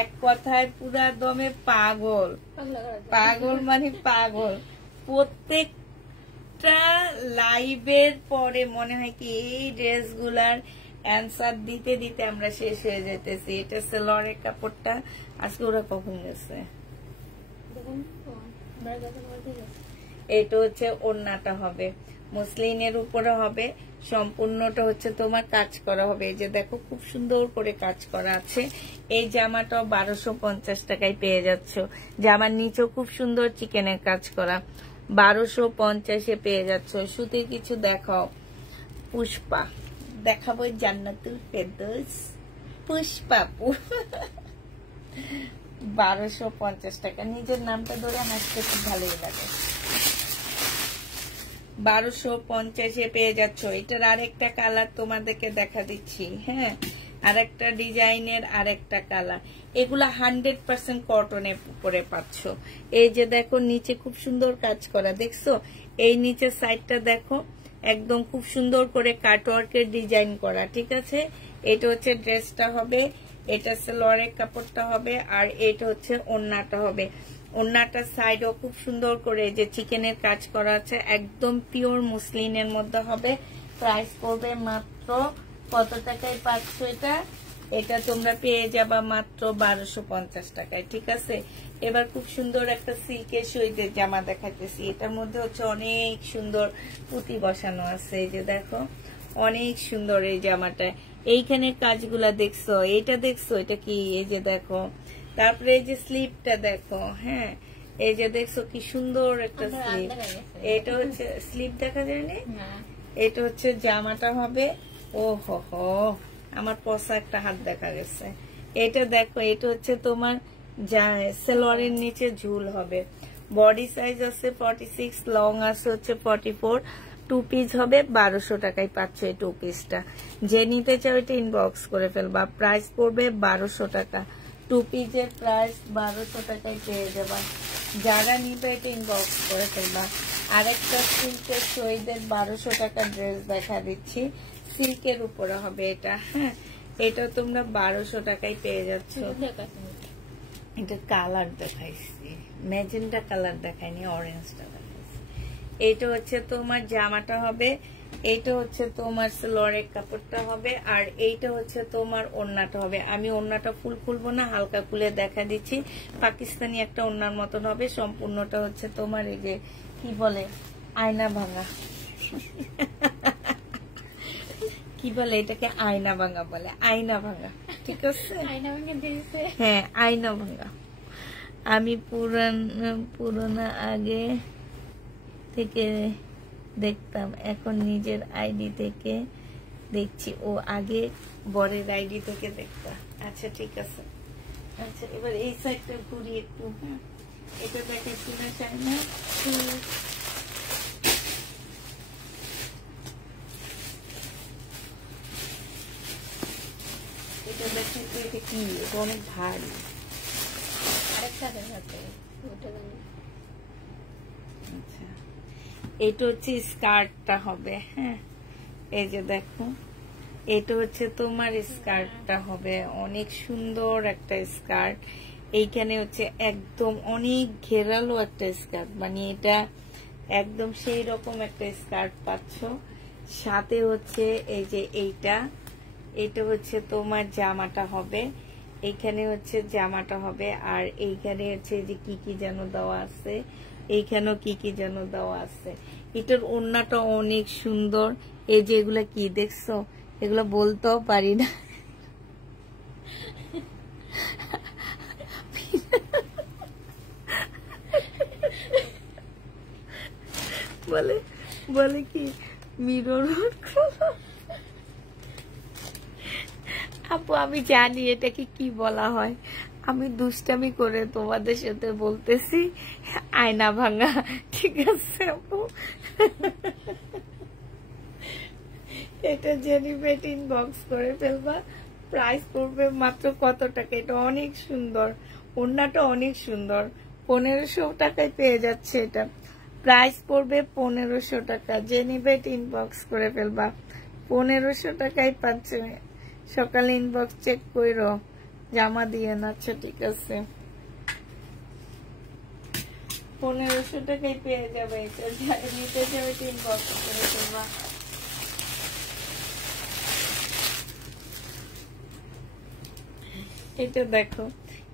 এক কথায় পুরা দমে পাগল, পাগল মানে পাগল। প্রত্যেকটা লাইভের পরে মনে হয় কি এই ড্রেসগুলার অ্যান্সার দিতে দিতে আমরা শেষ হয়ে যেতেছি। এটা সেলরের কাপড়টা। আজকে ওরা কখন গেছে? এটা হচ্ছে ওড়নাটা হবে, মসলিনের উপরে হবে, সম্পূর্ণটা হচ্ছে তোমার কাজ করা হবে। এই যে দেখো খুব সুন্দর করে কাজ করা আছে। এই জামাটাও 1250 টাকায় পেয়ে যাচ্ছ। জামার নিচেও খুব সুন্দর চিকেনের কাজ করা, 1250-এ পেয়ে যাচ্ছ। সুতির কিছু দেখাও পুষ্পা, দেখাবো জান্নাতুল ফেরদৌস পুষ্পা 1250 টাকা। নিজের নামটা ধরে হাসতে খুব ভালোই লাগে। 1250-এ পেয়ে যাচ্ছ। এটার আরেকটা কালার তোমাদেরকে দেখা দিচ্ছি। হ্যাঁ আরেকটা ডিজাইনের আরেকটা কালার। এগুলা 100% কটনের উপরে পাচ্ছ। এই যে দেখো নিচে খুব সুন্দর কাজ করা, দেখছো? এই নিচের সাইডটা দেখো, একদম খুব সুন্দর করে কাটওয়ার্কের ডিজাইন করা, ঠিক আছে। এটা হচ্ছে ড্রেসটা হবে, এটা সালোয়ারের কাপড়টা হবে, আর এটা হচ্ছে ওড়নাটা হবে। ওড়নাটার সাইডও খুব সুন্দর করে যে চিকেনের কাজ করা আছে, একদম পিওর মুসলিনের মধ্যে হবে। প্রাইস পড়বে মাত্র কত টাকায় পাচ্ছ এটা? এটা তোমরা পেয়ে যাবা মাত্র 1250 টাকায়, ঠিক আছে। এবার খুব সুন্দর একটা সিল্কের শহীদের জামা দেখাতেছি। এটার মধ্যে হচ্ছে অনেক সুন্দর পুঁতি বসানো আছে। এই যে দেখো অনেক সুন্দর এই জামাটা। এইখানে কাজগুলা দেখছো, এটা দেখছো, এটা কি? এই যে দেখো, তারপরে এই যে স্লিপটা দেখো। হ্যাঁ এই যে দেখছো কি সুন্দর একটা স্লিপ। এটা হচ্ছে স্লিপ দেখা যায়নি, এটা হচ্ছে জামাটা হবে। ও হো আমার পশা একটা হাত দেখা গেছে। এটা দেখো, এটা হচ্ছে তোমার সেলোয়ারের নিচে ঝুল হবে। বডি সাইজ আছে 46, লং আছে হচ্ছে 44। 2 পিস হবে, 1200 টাকায় পাচ্ছ এই 2 পিসটা। যে নিতে চাও এটা ইনবক্স করে ফেলবা। প্রাইস পড়বে 1200 টাকা। টু পিসের প্রাইস 1200 টাকায় পেয়ে যাবা। যারা নিবে এটা ইনবক্স করে ফেলবা। আরেকটা সিল্কের শহীদের 1200 টাকার ড্রেস দেখা দিচ্ছি, সিল্কের উপরে হবে এটা। হ্যাঁ, এটা তোমরা 1200 টাকায় পেয়ে যাচ্ছ। এটা কালার দেখাইছি, ম্যাজেন্টা কালার দেখাইনি, অরেঞ্জটা দেখাইছি। এটা হচ্ছে তোমার জামাটা হবে, এইটা হচ্ছে তোমার সালোয়ারের কাপড়টা হবে, আর এইটা হচ্ছে তোমার ওড়নাটা হবে। আমি ওড়নাটা ফুল খুলবো না, হালকা খুলে দেখা দিচ্ছি। পাকিস্তানি একটা ওড়নার মতন হবে, সম্পূর্ণটা হচ্ছে তোমার এই যে কি বলে আয়না ভাঙা কি বলে এটাকে, আয়না ভাঙা বলে, আয়না ভাঙা, ঠিক আছে। হ্যাঁ, আয়না ভাঙা। আমি পুরানা আগে থেকে দেখতাম, এখন নিজের আইডি থেকে দেখছি। ও আগে বরের আইডি থেকে দেখতাম। আচ্ছা ঠিক আছে। আচ্ছা এবার এই সাইডটা ঘুরি একটু। হ্যাঁ, এটা দেখাচ্ছি না চাই না। এটা দেখাচ্ছি, এটা কি, এটা অনেক ভারী। আরেকটা দেখাতে। আচ্ছা, এটা হচ্ছে স্কার্টটা হবে। হ্যাঁ, এই যে দেখো, এটা হচ্ছে তোমার স্কার্টটা হবে, অনেক সুন্দর একটা স্কার্ট। এইখানে হচ্ছে একদম অনেক ঘেরালো একটা স্কার্ট, মানে এটা একদম সেই রকম একটা স্কার্ট পাচ্ছ। সাথে হচ্ছে এই যে এটা হচ্ছে তোমার জামাটা হবে, এইখানে হচ্ছে জামাটা হবে, আর এইখানে হচ্ছে যে কি কি যেন দেওয়া আছে, এইখানেও কি কি যেন দেওয়া আছে। এটার ওড়নাটা অনেক সুন্দর। এই যে এগুলা কি দেখছো, এগুলো বলতেও পারি না। বলে কি মিরর। আপু আমি জানি এটাকে কি বলা হয়, আমি দুষ্টামি করে তোমাদের সাথে বলতেছি, আয়না ভাঙা, ঠিক আছে আপু। এটা জেনিফেট ইনবক্স করে ফেলবা। প্রাইস পড়বে মাত্র কত টাকা, এটা অনেক সুন্দর, ওড়নাটা অনেক সুন্দর, 1500 টাকায় পেয়ে যাচ্ছে এটা। প্রাইস পড়বে 1500 টাকা, জেনিফেট ইনবক্স করে ফেলবা। 1500 টাকায় পাচ্ছে। সকালে ইনবক্স চেক করো, জামা দিয়ে না। আচ্ছা ঠিক আছে, 1500 টাকায় পেয়ে যাবে এটা। নিতে যাবে ইনবক্স করে ফেলবা। এটা দেখো,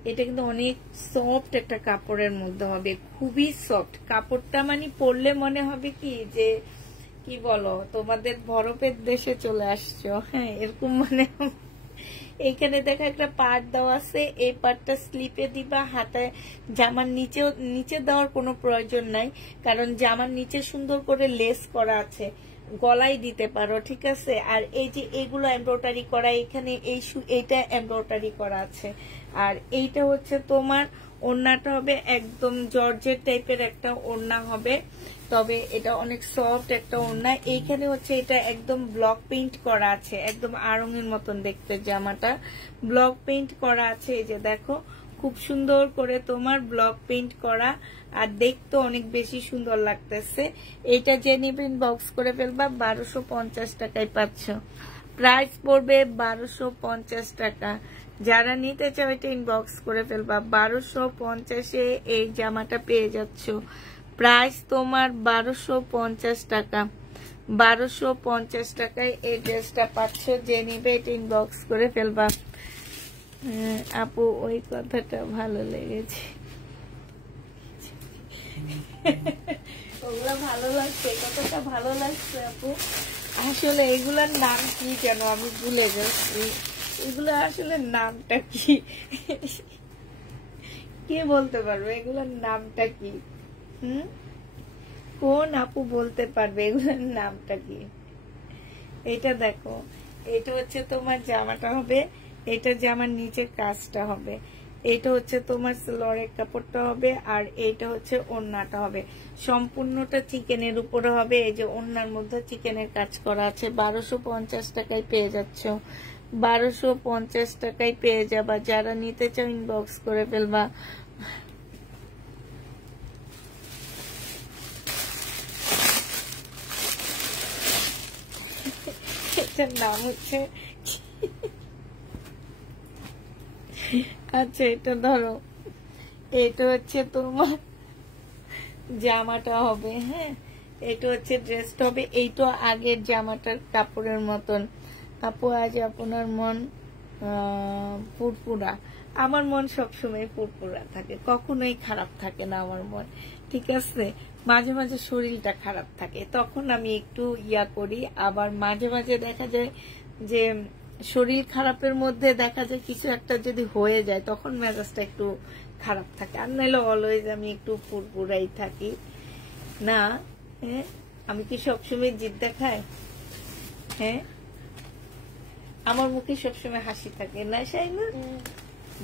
এটা কিন্তু অনেক সফট একটা কাপড়ের মধ্যে হবে, খুবই সফট কাপড়টা, মানে পরলে মনে হবে কি যে কি বলো তোমাদের বরফের দেশে চলে আসছো। হ্যাঁ, এরকম মানে। এইখানে দেখো একটা পার্ট দেওয়া আছে, এই পার্টটা স্লিপে দিবা, হাতে জামার নিচে দেওয়ার কোনো প্রয়োজন নাই, কারণ জামার নিচে সুন্দর করে লেস করা আছে, গলায় দিতে পারো, ঠিক আছে। আর এই যে এইগুলো এমব্রয়ডারি করা, এখানে এইটা এমব্রয়ডারি করা আছে। আর এইটা হচ্ছে তোমার ওড়নাটা হবে একদম জর্জেট টাইপের একটা ওড়না হবে, তবে এটা অনেক সফট একটা ওড়না। এইখানে হচ্ছে এটা একদম ব্লক পেইন্ট করা আছে, একদম আড়ঙের মতন দেখতে জামাটা ব্লক পেইন্ট করা আছে। এই যে দেখো, খুব সুন্দর করে তোমার ব্লক পেইন্ট করা, আর দেখতে অনেক বেশি সুন্দর লাগতেছে। এটা জেনিফিন বক্স করে ফেলবা, 1250 টাকায় পাচ্ছ। প্রাইস পড়বে 1250 টাকা। যারা নিতে চাও এটা ইনবক্স করে ফেলবা, 1250-এ এই জামাটা পেয়ে যাচ্ছ। প্রাইস তোমার 1250 টাকা। 1250 টাকায় এই ড্রেসটা পাচ্ছ। যে নিবে এটা ইনবক্স করে ফেলবা। আপু ওই কথাটা ভালো লেগেছে, ওগুলা ভালো লাগছে, কথাটা ভালো লাগছে আপু। আসলে এগুলার নাম কি যেন আমি ভুলে যাচ্ছি, এগুলো আসলে নামটা কি, কে বলতে পারবে এগুলার নামটা কি? কোন আপু বলতে পারবে এগুলার নামটা কি? এটা দেখো, এটা হচ্ছে তোমার জামাটা হবে, এটা জামার নিচের কাজটা হবে, এটা হচ্ছে তোমার সালোয়ারের কাপড়টা হবে, আর এইটা হচ্ছে ওড়নাটা হবে। সম্পূর্ণটা চিকেনের উপরে হবে। এই যে ওড়নার মধ্যে চিকেনের কাজ করা আছে। 1250 টাকায় পেয়ে যাচ্ছ। 1250 টাকায় পেয়ে যাবা। যারা নিতে চাও ইনবক্স করে ফেলবা। এটার নাম হচ্ছে, আচ্ছা এটা ধরো, এটা হচ্ছে তোমার জামাটা হবে। হ্যাঁ, এটা হচ্ছে ড্রেসটা হবে। এইটা আগের জামাটার কাপড়ের মতন। আপু আজ আপনার মন পুরপুরা। আমার মন সবসময় পুরপুরা থাকে, কখনোই খারাপ থাকে না আমার মন, ঠিক আছে। মাঝে মাঝে শরীরটা খারাপ থাকে, তখন আমি একটু ইয়া করি। আবার মাঝে মাঝে দেখা যায় যে শরীর খারাপের মধ্যে দেখা যায় কিছু একটা যদি হয়ে যায়, তখন মেজাজটা একটু খারাপ থাকে। আর নাহলে অলওয়েজ আমি একটু পুরপুরাই থাকি না। হ্যাঁ, আমি কি সবসময় জিদ দেখাই? হ্যাঁ, আমার মুখে সবসময় হাসি থাকে না, শাইনা?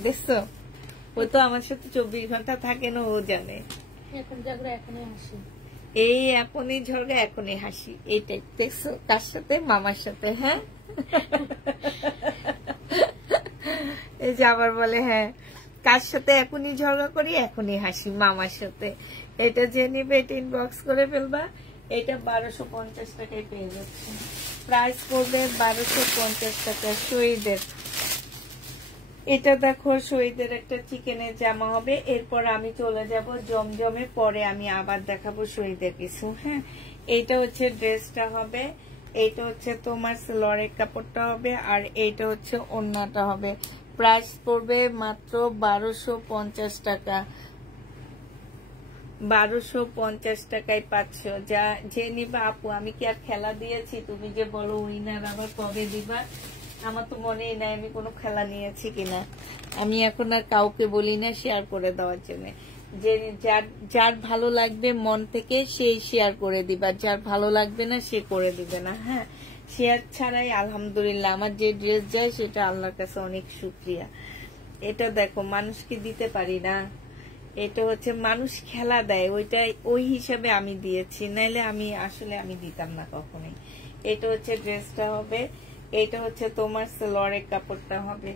দেখছো, ও তো আমার সাথে 24 ঘন্টা থাকে না, ও জানে। এখন ঝগড়া এখনই হাসি, এই এখনই ঝগড়া এখনই হাসি, এইটাই। দেখছো কার সাথে? মামার সাথে। হ্যাঁ, এই যে আবার বলে হ্যাঁ কার সাথে এখনই ঝগড়া করি এখনই হাসি? মামার সাথে। এটা যে নিবে এটা ইনবক্স করে ফেলবা। এটা 1250 টাকায় পেয়ে যাচ্ছে। প্রাইস পড়বে 1250 টাকা। শহীদের এটা দেখো, শহীদের একটা চিকেনের জামা হবে। এরপর আমি চলে যাব জমজমে, পরে আমি আবার দেখাবো শহীদের কিছু। হ্যাঁ, এইটা হচ্ছে ড্রেসটা হবে, এইটা হচ্ছে তোমার সেলরের কাপড়টা হবে, আর এইটা হচ্ছে ওড়নাটা হবে। প্রাইস পড়বে মাত্র 1250 টাকা। 1250 টাকায় পাচ্ছ। যা যে নিবা আপু, আমি কি আর খেলা দিয়েছি? তুমি যে বলো উইনার আবার কবে দিবা, আমার তো মনেই নাই আমি কোনো খেলা নিয়েছি কিনা। আমি এখন আর কাউকে বলি না শেয়ার করে দেওয়ার জন্য। যে যার ভালো লাগবে মন থেকে সেই শেয়ার করে দিবা, যার ভালো লাগবে না সে করে দিবে না। হ্যাঁ, শেয়ার ছাড়াই আলহামদুলিল্লাহ আমার যে ড্রেস যায় সেটা আল্লাহর কাছে অনেক শুকরিয়া। এটা দেখো, মানুষকে দিতে পারি না, এটা হচ্ছে মানুষ খেলা দেয়, ওইটাই ওই হিসাবে আমি দিয়েছি, নাইলে আমি আসলে আমি দিতাম না কখনোই। এটা হচ্ছে ড্রেসটা হবে, এটা হচ্ছে তোমার সেলরের কাপড়টা হবে,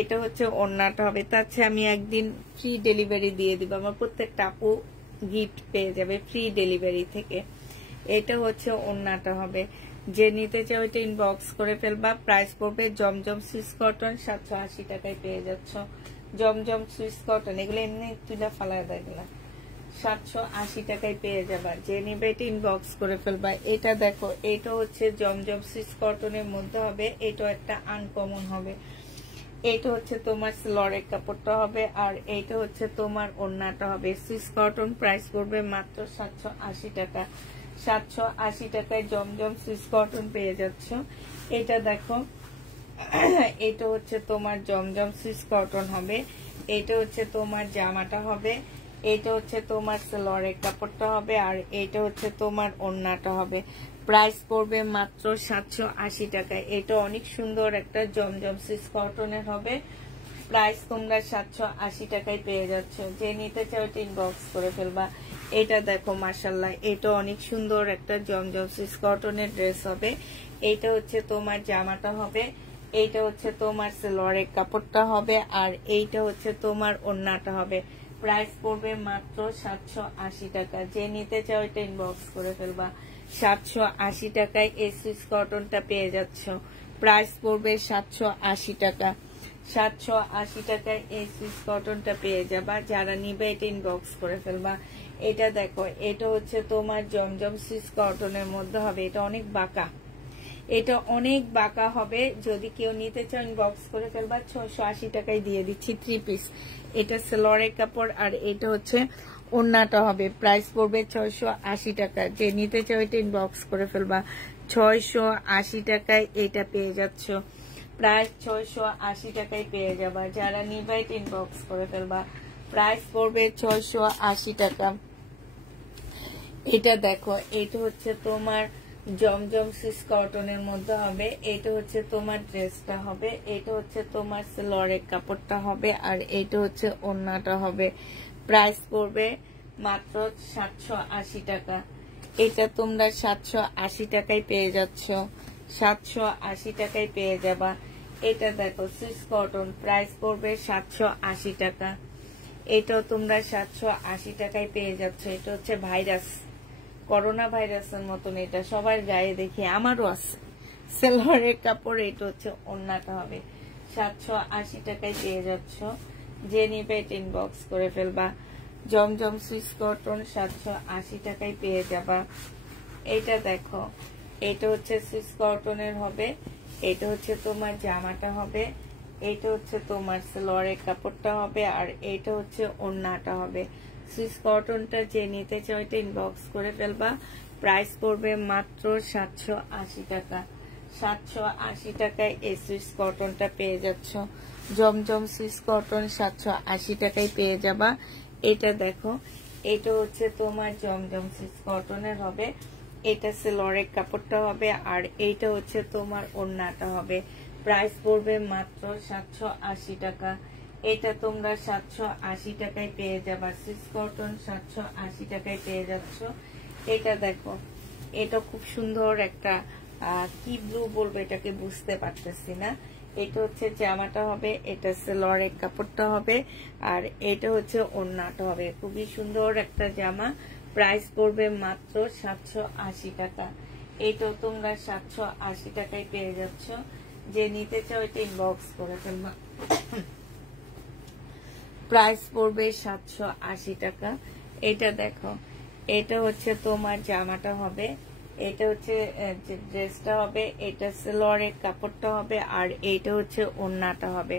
এটা হচ্ছে ওড়নাটা হবে। তার আমি একদিন ফ্রি ডেলিভারি দিয়ে দিব, আমার প্রত্যেকটা আপু গিফট পেয়ে যাবে ফ্রি ডেলিভারি থেকে। এটা হচ্ছে ওড়নাটা হবে। যে নিতে চাও এটা ইনবক্স করে ফেলবা। প্রাইস পড়বে জমজম সুইস কটন 780 টাকায় পেয়ে যাচ্ছ। জমজম সুইস কটন এগুলো এমনি তুলা ফালায় দেয়, 780 টাকায় পেয়ে যাবা। যে নিবে এটা ইনবক্স করে ফেলবা। এটা দেখো, এটা হচ্ছে জমজম সুইস কটনের মধ্যে হবে, এটা একটা আনকমন হবে। এটা হচ্ছে তোমার সেলরের কাপড়টা হবে, আর এইটা হচ্ছে তোমার ওড়নাটা হবে। সুইস কটন প্রাইস পড়বে মাত্র 780 টাকা। 780 টাকায় জমজম সুইস কটন পেয়ে যাচ্ছ। এটা দেখো, এটা হচ্ছে তোমার জমজম সুইস কটন হবে, এটা হচ্ছে তোমার জামাটা হবে, এটা হচ্ছে তোমার সেলরের কাপড়টা হবে, আর এটা হচ্ছে তোমার ওড়নাটা হবে। প্রাইস পড়বে মাত্র 780 টাকায়। এটা অনেক সুন্দর একটা জমজম সুইস কটনের হবে। প্রাইস তোমরা 780 টাকায় পেয়ে যাচ্ছ। যে নিতে চাও এটা ইনবক্স করে ফেলবা। এটা দেখো মাশাআল্লাহ, এটা অনেক সুন্দর একটা জমজম সুইস কটনের ড্রেস হবে। এটা হচ্ছে তোমার জামাটা হবে, এইটা হচ্ছে তোমার সেলরের কাপড়টা হবে, আর এইটা হচ্ছে তোমার ওড়নাটা হবে। প্রাইস পড়বে মাত্র 780 টাকা। যে নিতে চাও এটা ইনবক্স করে ফেলবা। 780 টাকায় এই সুইস কটনটা পেয়ে যাচ্ছ। প্রাইস পড়বে 780 টাকা। 780 টাকায় এই সুইস কটনটা পেয়ে যাবা। যারা নিবে এটা ইনবক্স করে ফেলবা। এটা দেখো, এটা হচ্ছে তোমার জমজম সুইস কটনের মধ্যে হবে। এটা অনেক বাঁকা, এটা অনেক বাঁকা হবে। যদি কেউ নিতে চাও ইনবক্স করে ফেলবা। 680 টাকায় দিয়ে দিচ্ছি 3 পিস। এটা সেলরের কাপড়, আর এটা হচ্ছে ওড়নাটা হবে। প্রাইস পড়বে 680 টাকা। যে নিতে চাও এটা ইনবক্স করে ফেলবা। 680 টাকায় এটা পেয়ে যাচ্ছ। প্রাইস 680 টাকায় পেয়ে যাবা। যারা নিবে এটা ইনবক্স করে ফেলবা। প্রাইস পড়বে 680 টাকা। এটা দেখো, এটা হচ্ছে তোমার জমজম সুইস কটনের মধ্যে হবে, এটা হচ্ছে তোমার ড্রেসটা হবে, এটা হচ্ছে তোমার সেলরের কাপড়টা হবে, আর এটা হচ্ছে ওড়নাটা হবে। প্রাইস পড়বে মাত্র 780 টাকা। এটা তোমরা 780 টাকায় পেয়ে যাচ্ছ। 780 টাকায় পেয়ে যাবা। এটা দেখো সুইস কটন, প্রাইস পড়বে 780 টাকা। এটাও তোমরা 780 টাকায় পেয়ে যাচ্ছ। এটা হচ্ছে ভাইরাস, করোনা ভাইরাসের মতন, এটা সবার গায়ে দেখি, আমারও আছে সেলোয়ারের কাপড়। এটা হচ্ছে ওড়নাটা হবে, 780 টাকায় পেয়ে যাচ্ছ। যে নিবে ইনবক্স করে ফেলবা। জমজম সুইস কটন 780 টাকায় পেয়ে যাবা। এটা দেখো, এটা হচ্ছে সুইস কটনের হবে, এটা হচ্ছে তোমার জামাটা হবে, এটা হচ্ছে তোমার সেলোয়ারের কাপড়টা হবে, আর এটা হচ্ছে ওড়নাটা হবে। সুইস কটনটা যে নিতে চাও এটা ইনবক্স করে ফেলবা। প্রাইস পড়বে মাত্র 780 টাকা। 780 টাকায় এই সুইস কটনটা পেয়ে যাচ্ছ। জমজম সুইস কটন 780 টাকায় পেয়ে যাবা। এটা দেখো, এটা হচ্ছে তোমার জমজম সুইস কটনের হবে, এটা সেলোয়ারের কাপড়টা হবে, আর এইটা হচ্ছে তোমার ওড়নাটা হবে। প্রাইস পড়বে মাত্র 780 টাকা। এটা তোমরা 780 টাকায় পেয়ে যাবা। সুইস কটন 780 টাকায় পেয়ে যাচ্ছ। এটা দেখো, এটা খুব সুন্দর একটা কি ব্লু বলবো এটাকে, বুঝতে পারতেছি না। এটা হচ্ছে জামাটা হবে, এটা সেলোয়ারের কাপড়টা হবে, আর এটা হচ্ছে ওড়নাটা হবে। খুবই সুন্দর একটা জামা। প্রাইস পড়বে মাত্র 780 টাকা। এটাও তোমরা 780 টাকায় পেয়ে যাচ্ছ। যে নিতে চাও এটা ইনবক্স করে ফেলবা। প্রাইস পড়বে 780 টাকা। এটা দেখো, এটা হচ্ছে তোমার জামাটা হবে, এটা হচ্ছে ড্রেসটা হবে, এটা সেলোয়ারের কাপড়টা হবে, আর এইটা হচ্ছে ওড়নাটা হবে।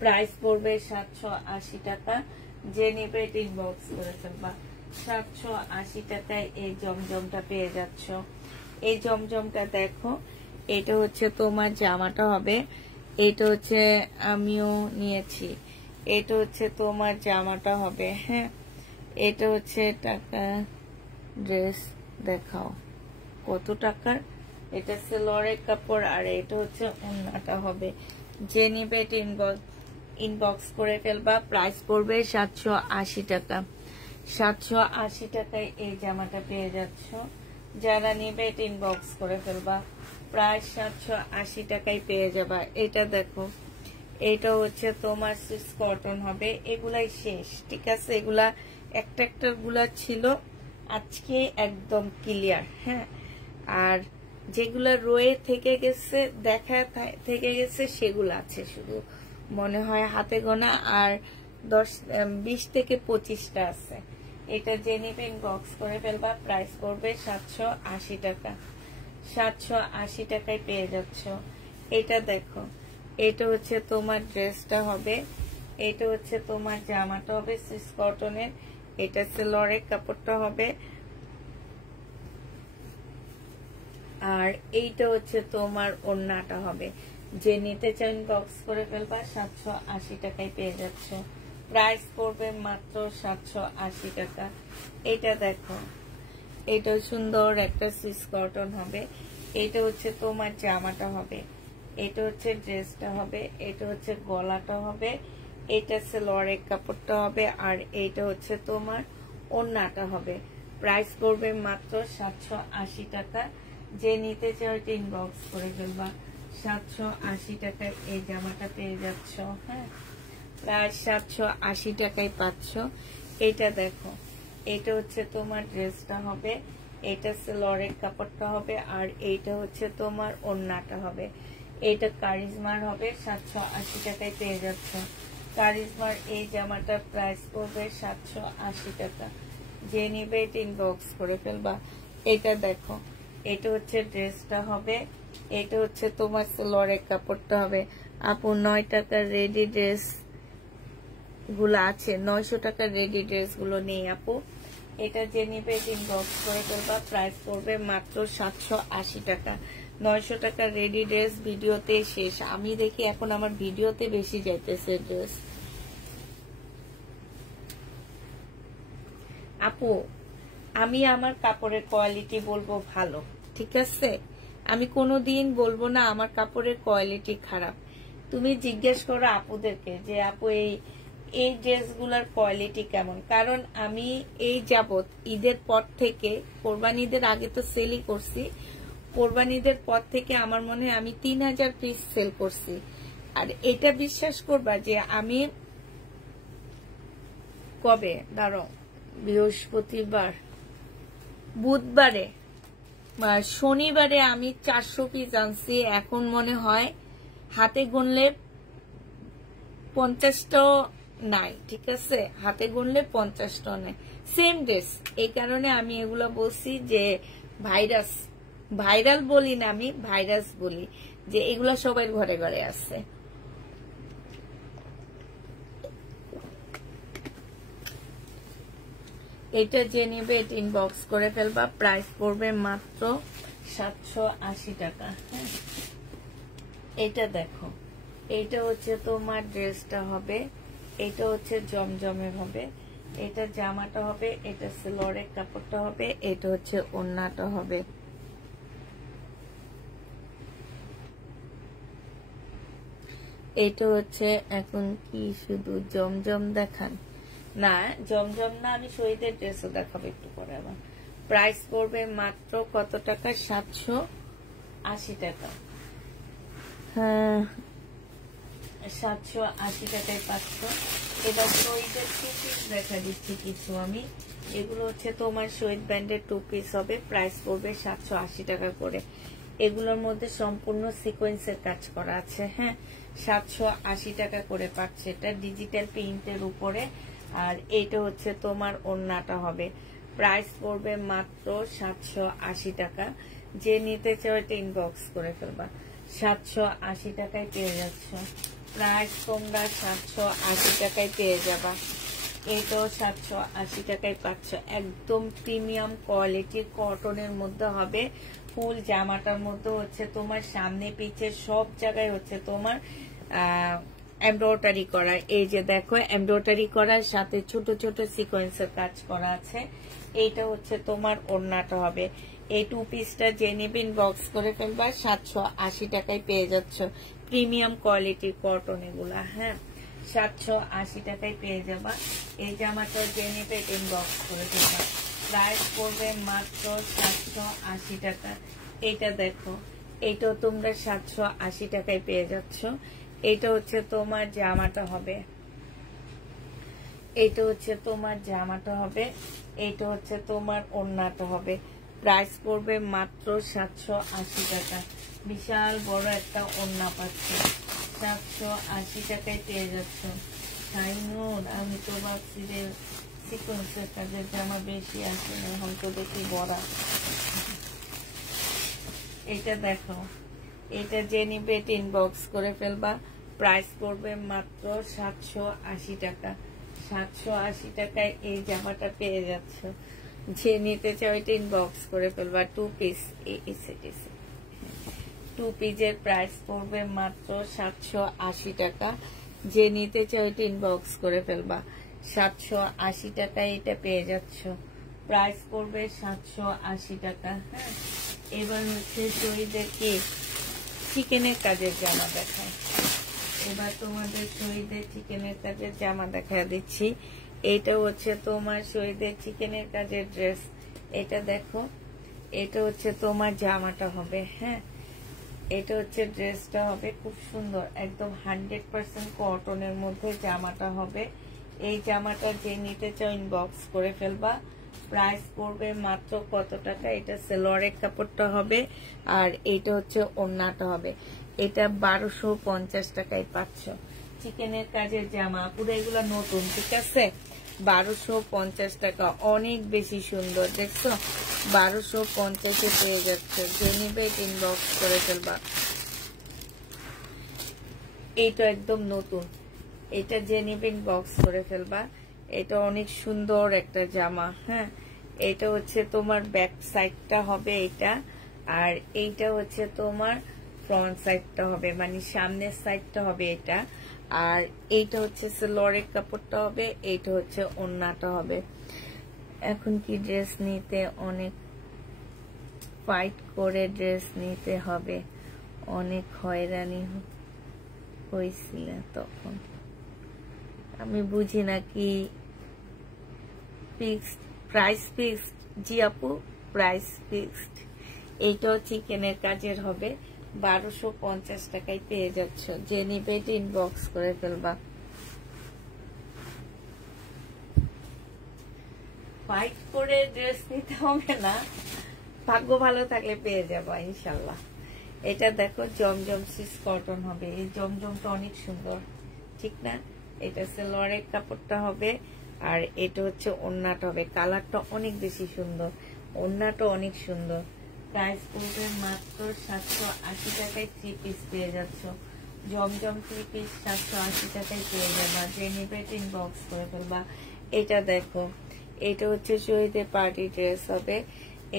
প্রাইস পড়বে 780 টাকা। যে নিবে এটা ইনবক্স করে ফেলবা। 780 টাকায় এই জমজমটা পেয়ে যাচ্ছ। এই জমজমটা দেখো, এটা হচ্ছে তোমার জামাটা হবে, এটা হচ্ছে আমিও নিয়েছি, এটা হচ্ছে তোমার জামাটা হবে। হ্যাঁ, এটা হচ্ছে টাকা, ড্রেস দেখাও কত টাকার। এটা সেলোয়ারের কাপড়, আর এটা হচ্ছে ওড়নাটা হবে। যে নিবে এটা ইনবক্স করে ফেলবা। প্রাইস পড়বে 780 টাকা। 780 টাকায় এই জামাটা পেয়ে যাচ্ছ। যারা নিবে এটা ইনবক্স করে ফেলবা। প্রায় 780 টাকায় পেয়ে যাবা। এটা দেখো, এটা হচ্ছে তোমার সুইস কটন হবে। এগুলাই শেষ, ঠিক আছে, এগুলা একটা একটা গুলা ছিল, আজকে একদম ক্লিয়ার। হ্যাঁ, আর যেগুলা রয়ে থেকে গেছে, দেখা থেকে গেছে, সেগুলো আছে শুধু মনে হয় হাতে গোনা, আর 20 থেকে 25টা আছে। এটা যে নিবে ইনবক্স করে ফেলবা। প্রাইস পড়বে 780 টাকা। 780 টাকায় পেয়ে যাচ্ছ। এটা দেখো, এটা হচ্ছে তোমার ড্রেসটা হবে, এটা হচ্ছে তোমার জামাটা হবে সুইস কটনের, এটা সেলোয়ারের কাপড়টা হবে, আর এইটা হচ্ছে তোমার ওড়নাটা হবে। যে নিতে চান বক্স করে ফেলবা। 780 টাকায় পেয়ে যাচ্ছ। প্রাইস পড়বে মাত্র 780 টাকা। এটা দেখো, এটা সুন্দর একটা সুইস কটন হবে, এটা হচ্ছে তোমার জামাটা হবে, এটা হচ্ছে ড্রেসটা হবে, এটা হচ্ছে গলাটা হবে, এটা সেলোয়ারের কাপড়টা হবে, আর এইটা হচ্ছে তোমার ওড়নাটা হবে। প্রাইস পড়বে মাত্র 780 টাকা। যে নিতে চাও এটা ইনবক্স করে ফেলবা। 780 টাকায় এই জামাটা পেয়ে যাচ্ছ। হ্যাঁ, প্রায় 780 টাকায় পাচ্ছ। এটা দেখো, এটা হচ্ছে তোমার ড্রেসটা হবে, এটা সেলোয়ারের কাপড়টা হবে, আর এইটা হচ্ছে তোমার ওড়নাটা হবে। এটা কারিজমার হবে। 780 টাকায় পেয়ে যাচ্ছ। কারিজমার এই জামাটার প্রাইস পড়বে 780 টাকা। যে নিবে এটা ইনবক্স করে ফেলবা। এটা দেখো, এটা হচ্ছে ড্রেসটা হবে, এটা হচ্ছে তোমার সেলোয়ারের কাপড়টা হবে। আপু 9 টাকার রেডি ড্রেস গুলো আছে, 900 টাকার রেডি ড্রেস গুলো নেই আপু। এটা যে নিবে ইনবক্স করে ফেলবা। প্রাইস পড়বে মাত্র 780 টাকা। 900 টাকার রেডি ড্রেস ভিডিওতে শেষ। আমি দেখি এখন আমার ভিডিওতে বেশি যাইতেছে ড্রেস। আপু, আমি আমার কাপড়ের কোয়ালিটি বলবো ভালো, ঠিক আছে, আমি কোনোদিন বলবো না আমার কাপড়ের কোয়ালিটি খারাপ। তুমি জিজ্ঞেস করো আপুদেরকে যে আপু এই ড্রেসগুলোর কোয়ালিটি কেমন, কারণ আমি এই যাবত ঈদের পর থেকে, কোরবানি ঈদের আগে তো সেলই করছি, কোরবানি ঈদের পর থেকে আমার মনে হয় আমি 3000 পিস সেল করছি। আর এটা বিশ্বাস করবা যে আমি কবে দাঁড়ো বৃহস্পতিবার বুধবারে শনিবারে আমি 400 পিস আনছি। এখন মনে হয় হাতে গুনলে 50টা নাই, ঠিক আছে, হাতে গুনলে 50টা নাই, সেম ড্রেস। এই কারণে আমি এগুলো বলছি যে ভাইরাল বলি না, আমি ভাইরাস বলি, যে এগুলা সবাই ঘরে ঘরে আছে। এটা যে নিবে এটা ইনবক্স করে ফেলবা। প্রাইস পড়বে মাত্র 780 টাকা। হ্যাঁ, এটা দেখো, এইটা হচ্ছে তোমার ড্রেসটা হবে, এটা হচ্ছে জমজমের হবে, এটা জামাটা হবে, এটা সিলরের কাপড়টা হবে, এটা হচ্ছে ওড়নাটা হবে। এটা হচ্ছে এখন কি শুধু জমজম দেখান? না, জমজম না, আমি শহীদের ড্রেসও দেখাবো একটু পরে। আবার প্রাইস পড়বে মাত্র কত টাকা? 780 টাকা। হ্যাঁ, 780 টাকায় পাচ্ছ। এবার শহীদের টু পিস দেখা দিচ্ছি কিছু আমি। এগুলো হচ্ছে তোমার শহীদ ব্র্যান্ডের টু পিস হবে, প্রাইস পড়বে 780 টাকা করে। এগুলোর মধ্যে সম্পূর্ণ সিকোয়েন্সের কাজ করা আছে। হ্যাঁ, 780 টাকা করে পাচ্ছে। এটা ডিজিটাল প্রিন্টের উপরে। আর এইটা হচ্ছে তোমার ওড়নাটা হবে, প্রাইস পড়বে মাত্র 780 টাকা। যে নিতে চাও এটা ইনবক্স করে ফেলবা। 780 টাকায় পেয়ে যাচ্ছ। প্রাইস তোমরা 780 টাকায় পেয়ে যাবা। এইটাও 780 টাকায় পাচ্ছ। একদম প্রিমিয়াম কোয়ালিটির কটনের মধ্যে হবে। ফুল জামাটার মধ্যে হচ্ছে তোমার সামনে পিছে সব জায়গায় হচ্ছে তোমার এমব্রয়ডারি করা। এই যে দেখো, এমব্রয়ডারি করার সাথে ছোট ছোট সিকোয়েন্সের কাজ করা আছে। এইটা হচ্ছে তোমার ওড়নাটা হবে। এই টু পিসটা যে নেবে ইনবক্স করে ফেলবা। 780 টাকায় পেয়ে যাচ্ছ। প্রিমিয়াম কোয়ালিটির কটন এগুলা। হ্যাঁ, 780 টাকায় পেয়ে যাবা। এই জামাটা যে নেবে ইনবক্স করে ফেলবা। প্রাইস পড়বে মাত্র 780 টাকা। এইটা দেখো, এইটাও তোমরা 780 টাকায় পেয়ে যাচ্ছ। এইটা হচ্ছে তোমার জামাটা হবে, এইটা হচ্ছে তোমার জামাটা হবে, এইটা হচ্ছে তোমার ওড়নাটা হবে। প্রাইস পড়বে মাত্র 780 টাকা। বিশাল বড় একটা ওড়না পাচ্ছে, 780 টাকায় পেয়ে যাচ্ছ। শাইনুর, আমি তো ভাবছি যে সিকোয়েন্সের কাজের জামা বেশি আছে, এখন তো দেখি বড়। এটা দেখো, এটা যে নিবে এটা ইনবক্স করে ফেলবা। প্রাইস পড়বে মাত্র 780 টাকা। 780 টাকায় এই জামাটা পেয়ে যাচ্ছ। যে নিতে চাও এটা ইনবক্স করে ফেলবা। টু পিস, টু পিসের প্রাইস পড়বে মাত্র 780 টাকা। যে নিতে চাও এটা ইনবক্স করে ফেলবা। 780 টাকায় এটা পেয়ে যাচ্ছ। প্রাইস পড়বে 780 টাকা। হ্যাঁ, এবার হচ্ছে শহীদের কি চিকেনের কাজের জামা দেখায়। এবার তোমাদের শহীদের চিকেনের কাজের জামা দেখা দিচ্ছি। এটা হচ্ছে তোমার শহীদের চিকেনের কাজের ড্রেস। এটা দেখো, এটা হচ্ছে তোমার জামাটা হবে। হ্যাঁ, এটা হচ্ছে ড্রেসটা হবে, খুব সুন্দর, একদম 100% কটনের মধ্যে জামাটা হবে। এই জামাটা যে নিতে চাও ইনবক্স করে ফেলবা। প্রাইস পড়বে মাত্র কত টাকা? এটা সেলোয়ারের কাপড়টা হবে, আর এইটা হচ্ছে ওড়নাটা হবে। এটা 1250 টাকায় পাচ্ছ। চিকেনের কাজের জামা পুরো এগুলো নতুন, ঠিক আছে। 1250 টাকা, অনেক বেশি সুন্দর, দেখছো? 1250-এ পেয়ে যাচ্ছে। যে নিবে ইনবক্স করে ফেলবা। এইটা একদম নতুন, এটা যে নিবে ইনবক্স করে ফেলবা। এটা অনেক সুন্দর একটা জামা। হ্যাঁ, এটা হচ্ছে তোমার ব্যাক সাইডটা হবে এইটা, আর এইটা হচ্ছে তোমার ফ্রন্ট সাইডটা হবে, মানে সামনের সাইডটা হবে এটা। আর এইটা হচ্ছে সেলোয়ারের কাপড়টা হবে, এইটা হচ্ছে ওড়নাটা হবে। এখন কি ড্রেস নিতে অনেক ফাইট করে ড্রেস নিতে হবে, অনেক হয়রানি হয়েছিল তখন। আমি বুঝি না কি ফিক্সড প্রাইস? ফিক্সড, জি আপু, প্রাইস ফিক্সড। এইটাও চিকেনের কাজের হবে, 1250 টাকায় পেয়ে যাচ্ছ। যে নিবে এটা ইনবক্স করে ফেলবা। ফাইট করে ড্রেস নিতে হবে না, ভাগ্য ভালো থাকলে পেয়ে যাবা ইনশাল্লাহ। এটা দেখো জমজম সুইস কটন হবে। এই জমজমটা অনেক সুন্দর, ঠিক না? এটা সালোয়ারের কাপড়টা হবে আর এটা হচ্ছে ওড়নাটা হবে। কালারটা অনেক বেশি সুন্দর, ওড়নাটা অনেক সুন্দর। প্রাইস পড়বে মাত্র 780 টাকায় 3 পিস পেয়ে যাচ্ছ। জমজম 3 পিস 780 টাকায় পেয়ে যাবা। যে নিবে ইনবক্স করে ফেলবা। এটা দেখো, এটা হচ্ছে শহীদের পার্টি ড্রেস হবে।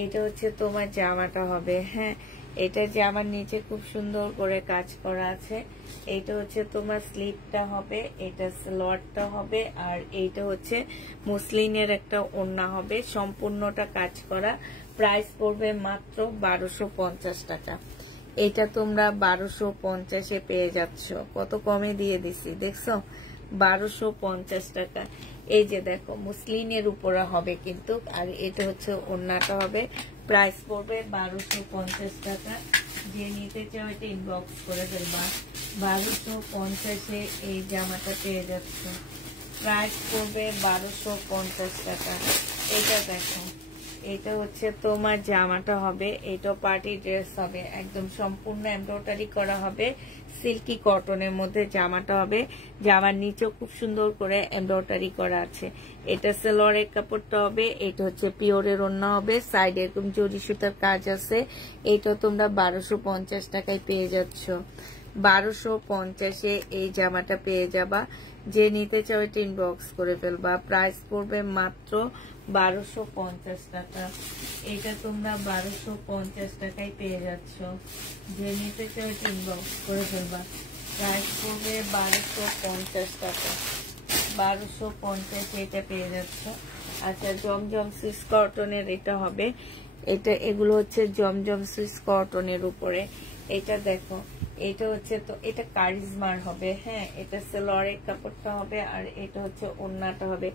এটা হচ্ছে তোমার জামাটা হবে। হ্যাঁ, এটা জামার নিচে খুব সুন্দর করে কাজ করা আছে। এটা হচ্ছে তোমার স্লিভটা হবে, এটা সালোয়ারটা হবে আর এইটা হচ্ছে মুসলিনের একটা ওড়না হবে, সম্পূর্ণটা কাজ করা। প্রাইস পড়বে মাত্র 1250 টাকা। এটা তোমরা 1250-এ পেয়ে যাচ্ছ। কত কমে দিয়ে দিছি দেখছো, 1250 টাকা। এই যে দেখো মুসলিনের উপরে হবে কিন্তু, আর এটা হচ্ছে ওড়নাটা হবে। প্রাইস পড়বে 1250 টাকা। যে নিতে চাও এটা ইনবক্স করে ফেলবা। 1250-এ এই জামাটা পেয়ে যাচ্ছ। প্রাইস পড়বে 1250 টাকা। এটা দেখো, এটা হচ্ছে তোমার জামাটা হবে। এটা পার্টি ড্রেস হবে, একদম সম্পূর্ণ এমব্রয়ডারি করা হবে, সিল্কি কটনের মধ্যে জামাটা হবে। জামার নিচেও খুব সুন্দর করে এমব্রয়ডারি করা আছে। এটা সালোয়ারের কাপড়টা হবে। এটা হচ্ছে পিওরের ওড়না হবে, সাইডে এরকম জরি সুতার কাজ আছে। এটা তোমরা 1250 টাকায় পেয়ে যাচ্ছ। 1250-এ এই জামাটা পেয়ে যাবা। যে নিতে চাও এটা ইনবক্স করে ফেলবা। প্রাইস পড়বে মাত্র 1250 টাকা। এটা তোমরা 1250 টাকায় পেয়ে যাচ্ছ। যে নিতে চাও এটা ইনবক্স করে ফেলবা। প্রাইস পড়বে 1250 টাকা। 1250 এটা পেয়ে যাচ্ছ। আচ্ছা, জমজম সুইস কটনের এটা হবে। এটা এগুলো হচ্ছে জমজম সুইস কটনের উপরে। এটা দেখো, এটা হচ্ছে তো এটা কারিজমার হবে। হ্যাঁ, এটা সালোয়ারের কাপড়টা হবে আর এটা হচ্ছে ওড়নাটা হবে।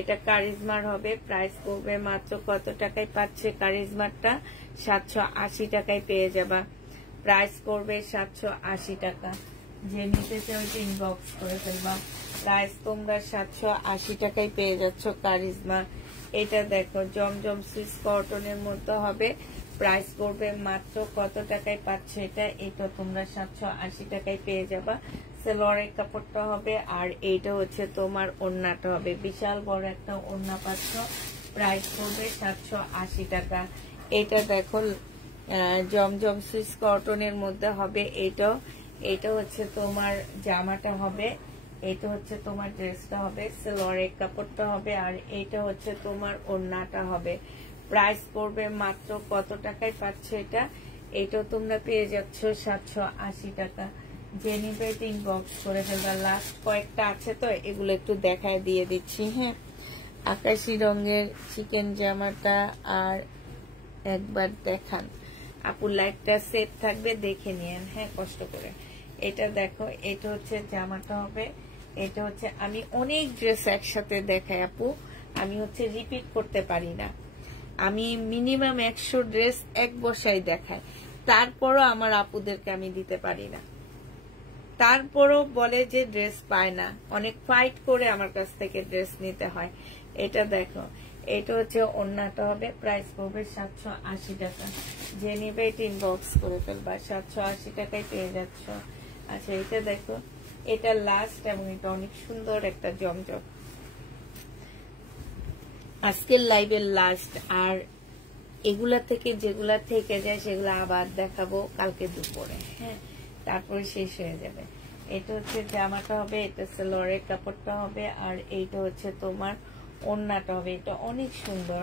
এটা কারিজমার হবে। প্রাইস পড়বে মাত্র কত টাকায় পাচ্ছে কারিজমারটা? 780 টাকায় পেয়ে যাবা। প্রাইস পড়বে 780 টাকা। যে নিতে চাও ইনবক্স করে ফেলবা। প্রাইস তোমরা 780 টাকায় পেয়ে যাচ্ছ কারিজমা। এটা দেখো জমজম সুইস কটনের মধ্যে হবে। প্রাইস পড়বে মাত্র কত টাকায় পাচ্ছে এটা? এটা তোমরা 780 টাকায় পেয়ে যাবা। সালোয়ারের কাপড়টা হবে আর এইটা হচ্ছে তোমার ওড়নাটা হবে। বিশাল বড় একটা ওড়না পাচ্ছ। প্রাইস পড়বে 780 টাকা। এটা দেখো জমজম সুইস কটনের মধ্যে হবে। এটা হচ্ছে তোমার জামাটা হবে, এটা হচ্ছে তোমার ড্রেসটা হবে, সালোয়ারের কাপড়টা হবে আর এটা হচ্ছে তোমার ওড়নাটা হবে। প্রাইস পড়বে মাত্র কত টাকায় পাচ্ছে এটা? এটা তোমরা পেয়ে যাচ্ছ 780 টাকা। যে নিবে ইনবক্স করে ফেলবা। লাস্ট কয়েকটা আছে তো এগুলো একটু দেখায় দিয়ে দিচ্ছি। হ্যাঁ, আকাশি রঙের চিকেন জামাটা আর একবার দেখান আপু, লাইটটা সেট থাকবে, দেখে নিয়েন। হ্যাঁ, কষ্ট করে। এটা দেখো, এটা হচ্ছে জামাটা হবে। এটা হচ্ছে, আমি অনেক ড্রেস একসাথে দেখাই আপু, আমি হচ্ছে রিপিট করতে পারি না। আমি মিনিমাম 100 ড্রেস এক বসায় দেখাই, তারপরও আমার আপুদেরকে আমি দিতে পারি না। তারপরও বলে যে ড্রেস পায় না, অনেক ফাইট করে আমার কাছ থেকে ড্রেস নিতে হয়। এটা দেখো, এটা হচ্ছে ওড়নাটা হবে। প্রাইস পড়বে 780 টাকা। যে নিবে এটা ইনবক্স করে ফেলবা। 780 টাকায় পেয়ে যাচ্ছ। আচ্ছা, এটা দেখো, এটা লাস্ট এবং এটা অনেক সুন্দর একটা জমজম, আজকের লাইভের লাস্ট। আর এগুলা থেকে যেগুলা থেকে যায় সেগুলো আবার দেখাবো কালকে দুপুরে। হ্যাঁ, তারপরে শেষ হয়ে যাবে। এটা হচ্ছে জামাটা হবে, এটা সালোয়ারের কাপড়টা হবে আর এইটা হচ্ছে তোমার ওড়নাটা হবে। এটা অনেক সুন্দর।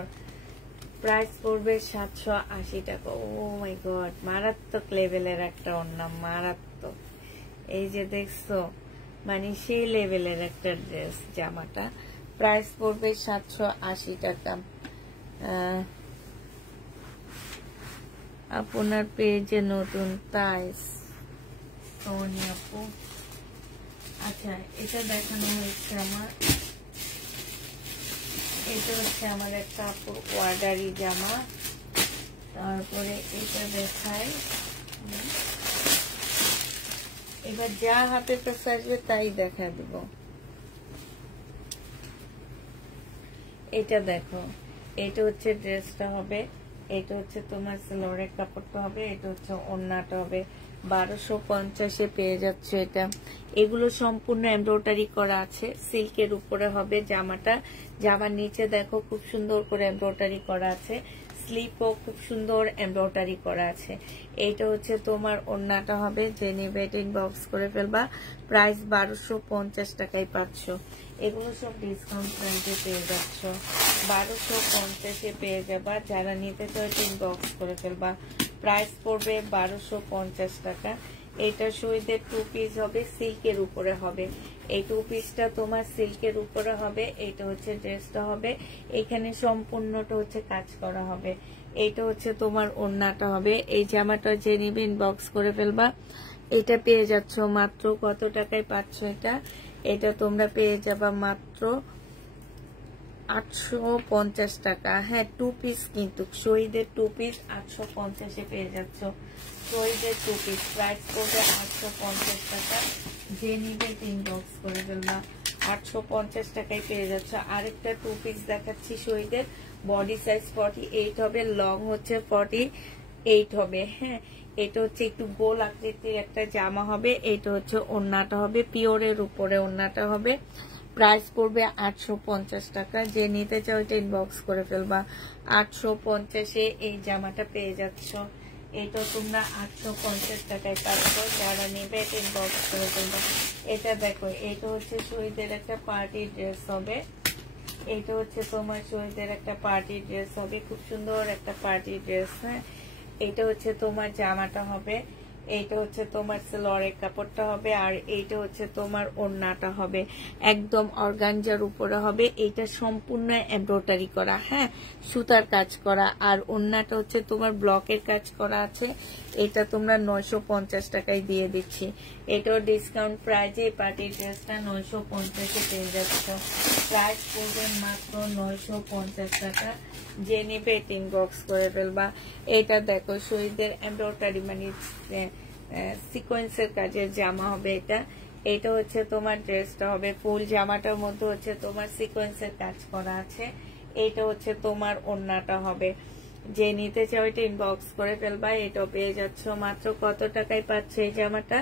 প্রাইস পড়বে 780 টাকা। ও মাই গড, মারাত্মক লেভেলের একটা ওড়না, মারাত্মক। এই যে দেখছো, মানে সেই লেভেলের একটা ড্রেস জামাটা। প্রাইস পড়বে 780 টাকা। আপনার পেজে নতুন, তাই সোনি আপু। আচ্ছা, এটা দেখানো হয়েছে আমার। এটা হচ্ছে আমার একটা আপুর অর্ডারি জামা। তারপরে এটা দেখায়, এবার যা হাতের কাছে আসবে তাই দেখা দেব। এটা দেখো, এটা হচ্ছে ড্রেসটা হবে, এটা হচ্ছে তোমার সালোয়ারের কাপড়টা হবে, এটা হচ্ছে ওড়নাটা হবে। 1250-এ পেয়ে যাচ্ছে এটা। এগুলো সম্পূর্ণ এমব্রয়ডারি করা আছে, সিল্কের উপরে হবে জামাটা। জামার নিচে দেখো খুব সুন্দর করে এমব্রয়ডারি করা আছে, স্লিপও খুব সুন্দর এমব্রয়ডারি করা আছে। এইটা হচ্ছে তোমার ওড়নাটা হবে, যে নিবে ইনবক্স করে ফেলবা। প্রাইস 1250 টাকায় পাচ্ছ। এগুলো সব ডিসকাউন্ট প্রাইসে পেয়ে যাচ্ছ, 1250-এ পেয়ে যাবা। যারা নিতে চাও ইনবক্স করে ফেলবা। প্রাইস পড়বে 1250 টাকা। এটা সুইদের 2 পিস হবে, সিল্কের উপরে হবে। এই 2 পিসটা তোমার সিল্কের উপরে হবে। এটা হচ্ছে ড্রেসটা হবে, এখানে সম্পূর্ণটা হচ্ছে কাজ করা হবে। এইটা হচ্ছে তোমার ওড়নাটা হবে। এই জামাটা যে নিবে ইনবক্স করে ফেলবা। এটা পেয়ে যাচ্ছ মাত্র কত টাকায় পাচ্ছ এটা? এটা তোমরা পেয়ে যাবা মাত্র 850 টাকা। হ্যাঁ, 2 পিস, কিন্তু শহীদের 2 পিস 850-এ পেয়ে যাচ্ছ। শহীদের 2 পিস প্রাইস করবে 850 টাকা। যে নিবে ইনবক্স করে ফেলবা। 850 টাকায় পেয়ে যাচ্ছ। আরেকটা 2 পিস দেখাচ্ছি শহীদের। বডি সাইজ 48 হবে, লং হচ্ছে 48 হবে। হ্যাঁ, এটা হচ্ছে একটু গোল আকৃতির একটা জামা হবে। এটা হচ্ছে ওড়নাটা হবে, পিওরের উপরে ওড়নাটা হবে। প্রাইস পড়বে 850 টাকা। যে নিতে চাও এটা ইনবক্স করে ফেলবা। 850-এ এই জামাটা পেয়ে যাচ্ছ। এটা তোমরা 850 টাকায় পাচ্ছ। যারা নেবে এটা ইনবক্স করে ফেলবা। এটা দেখো, এটা হচ্ছে শহীদের একটা পার্টি ড্রেস হবে। এটা হচ্ছে তোমার শহীদের একটা পার্টি ড্রেস হবে, খুব সুন্দর একটা পার্টি ড্রেস। হ্যাঁ, এটা হচ্ছে তোমার জামাটা হবে, এইটা হচ্ছে তোমার সালোয়ারের কাপড়টা হবে, আর এইটা হচ্ছে তোমার ওড়নাটা হবে। একদম অর্গানজার উপরে হবে। এইটা সম্পূর্ণ এমব্রয়ডারি করা, হ্যাঁ, সুতার কাজ করা। আর ওড়নাটা হচ্ছে তোমার ব্লকের কাজ করা আছে। এটা তোমরা 950 টাকায় দিয়ে দিচ্ছি। এটাও ডিসকাউন্ট প্রাইজে পার্টি ড্রেসটা 950-এ পেয়ে যাচ্ছ। প্রাইস পড়বে মাত্র 950 টাকা। যে নিবে ইনবক্স করে ফেলবা। এটা দেখো, শহীদের এমব্রয়ডারি মানে সিকোয়েন্সের কাজের জামা হবে এটা। এটা হচ্ছে তোমার ড্রেসটা হবে, ফুল জামাটার মধ্যে হচ্ছে তোমার সিকোয়েন্সের কাজ করা আছে। এটা হচ্ছে তোমার ওড়নাটা হবে। যে নিতে চাও এটা ইনবক্স করে ফেলবা। এটাও পেয়ে যাচ্ছ মাত্র কত টাকায় পাচ্ছ এই জামাটা?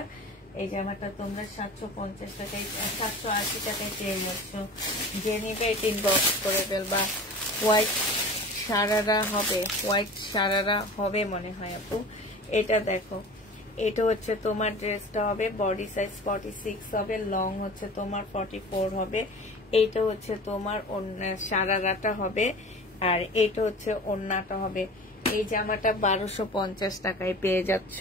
এই জামাটা তোমরা 750 টাকায়, 780 টাকায় পেয়ে যাচ্ছ। যে নিবে এটা ইনবক্স করে ফেলবা। হোয়াইট সারারা হবে, হোয়াইট সারারা হবে মনে হয় আপু। এটা দেখো, এটা হচ্ছে তোমার ড্রেসটা হবে, বডি সাইজ 46 হবে, লং হচ্ছে তোমার 44 হবে। এইটা হচ্ছে তোমার সারারাটা হবে, আর এইটা হচ্ছে ওড়নাটা হবে। এই জামাটা 1250 টাকায় পেয়ে যাচ্ছ।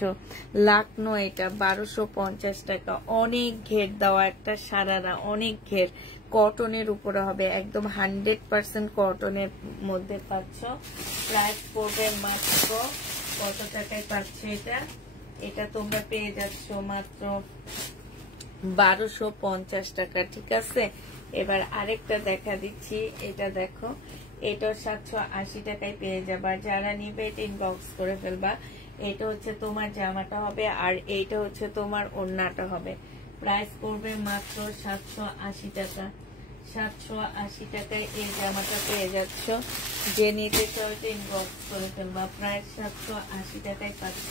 লাকনো, এটা 1250 টাকা। অনেক ঘের দেওয়া একটা সারারা, অনেক ঘের, কটনের উপরে হবে, একদম 100% কটনের মধ্যে পাচ্ছ। প্রাইস পড়বে মাত্র কত টাকায় পাচ্ছ এটা? এটা তোমরা পেয়ে যাচ্ছ মাত্র 1250 টাকা। ঠিক আছে, এবার আরেকটা দেখা দিচ্ছি। এটা দেখো, এটা 780 টাকায় পেয়ে যাবা। যারা নিবে এটা ইনবক্স করে ফেলবা। এটা হচ্ছে তোমার জামাটা হবে, আর এইটা হচ্ছে তোমার ওড়নাটা হবে। প্রাইস পড়বে মাত্র 780 টাকা। 780 টাকায় এই জামাটা পেয়ে যাচ্ছ। যে নিতে চাও এটা ইনবক্স করে ফেলবা। প্রায় 780 টাকায় পাচ্ছ।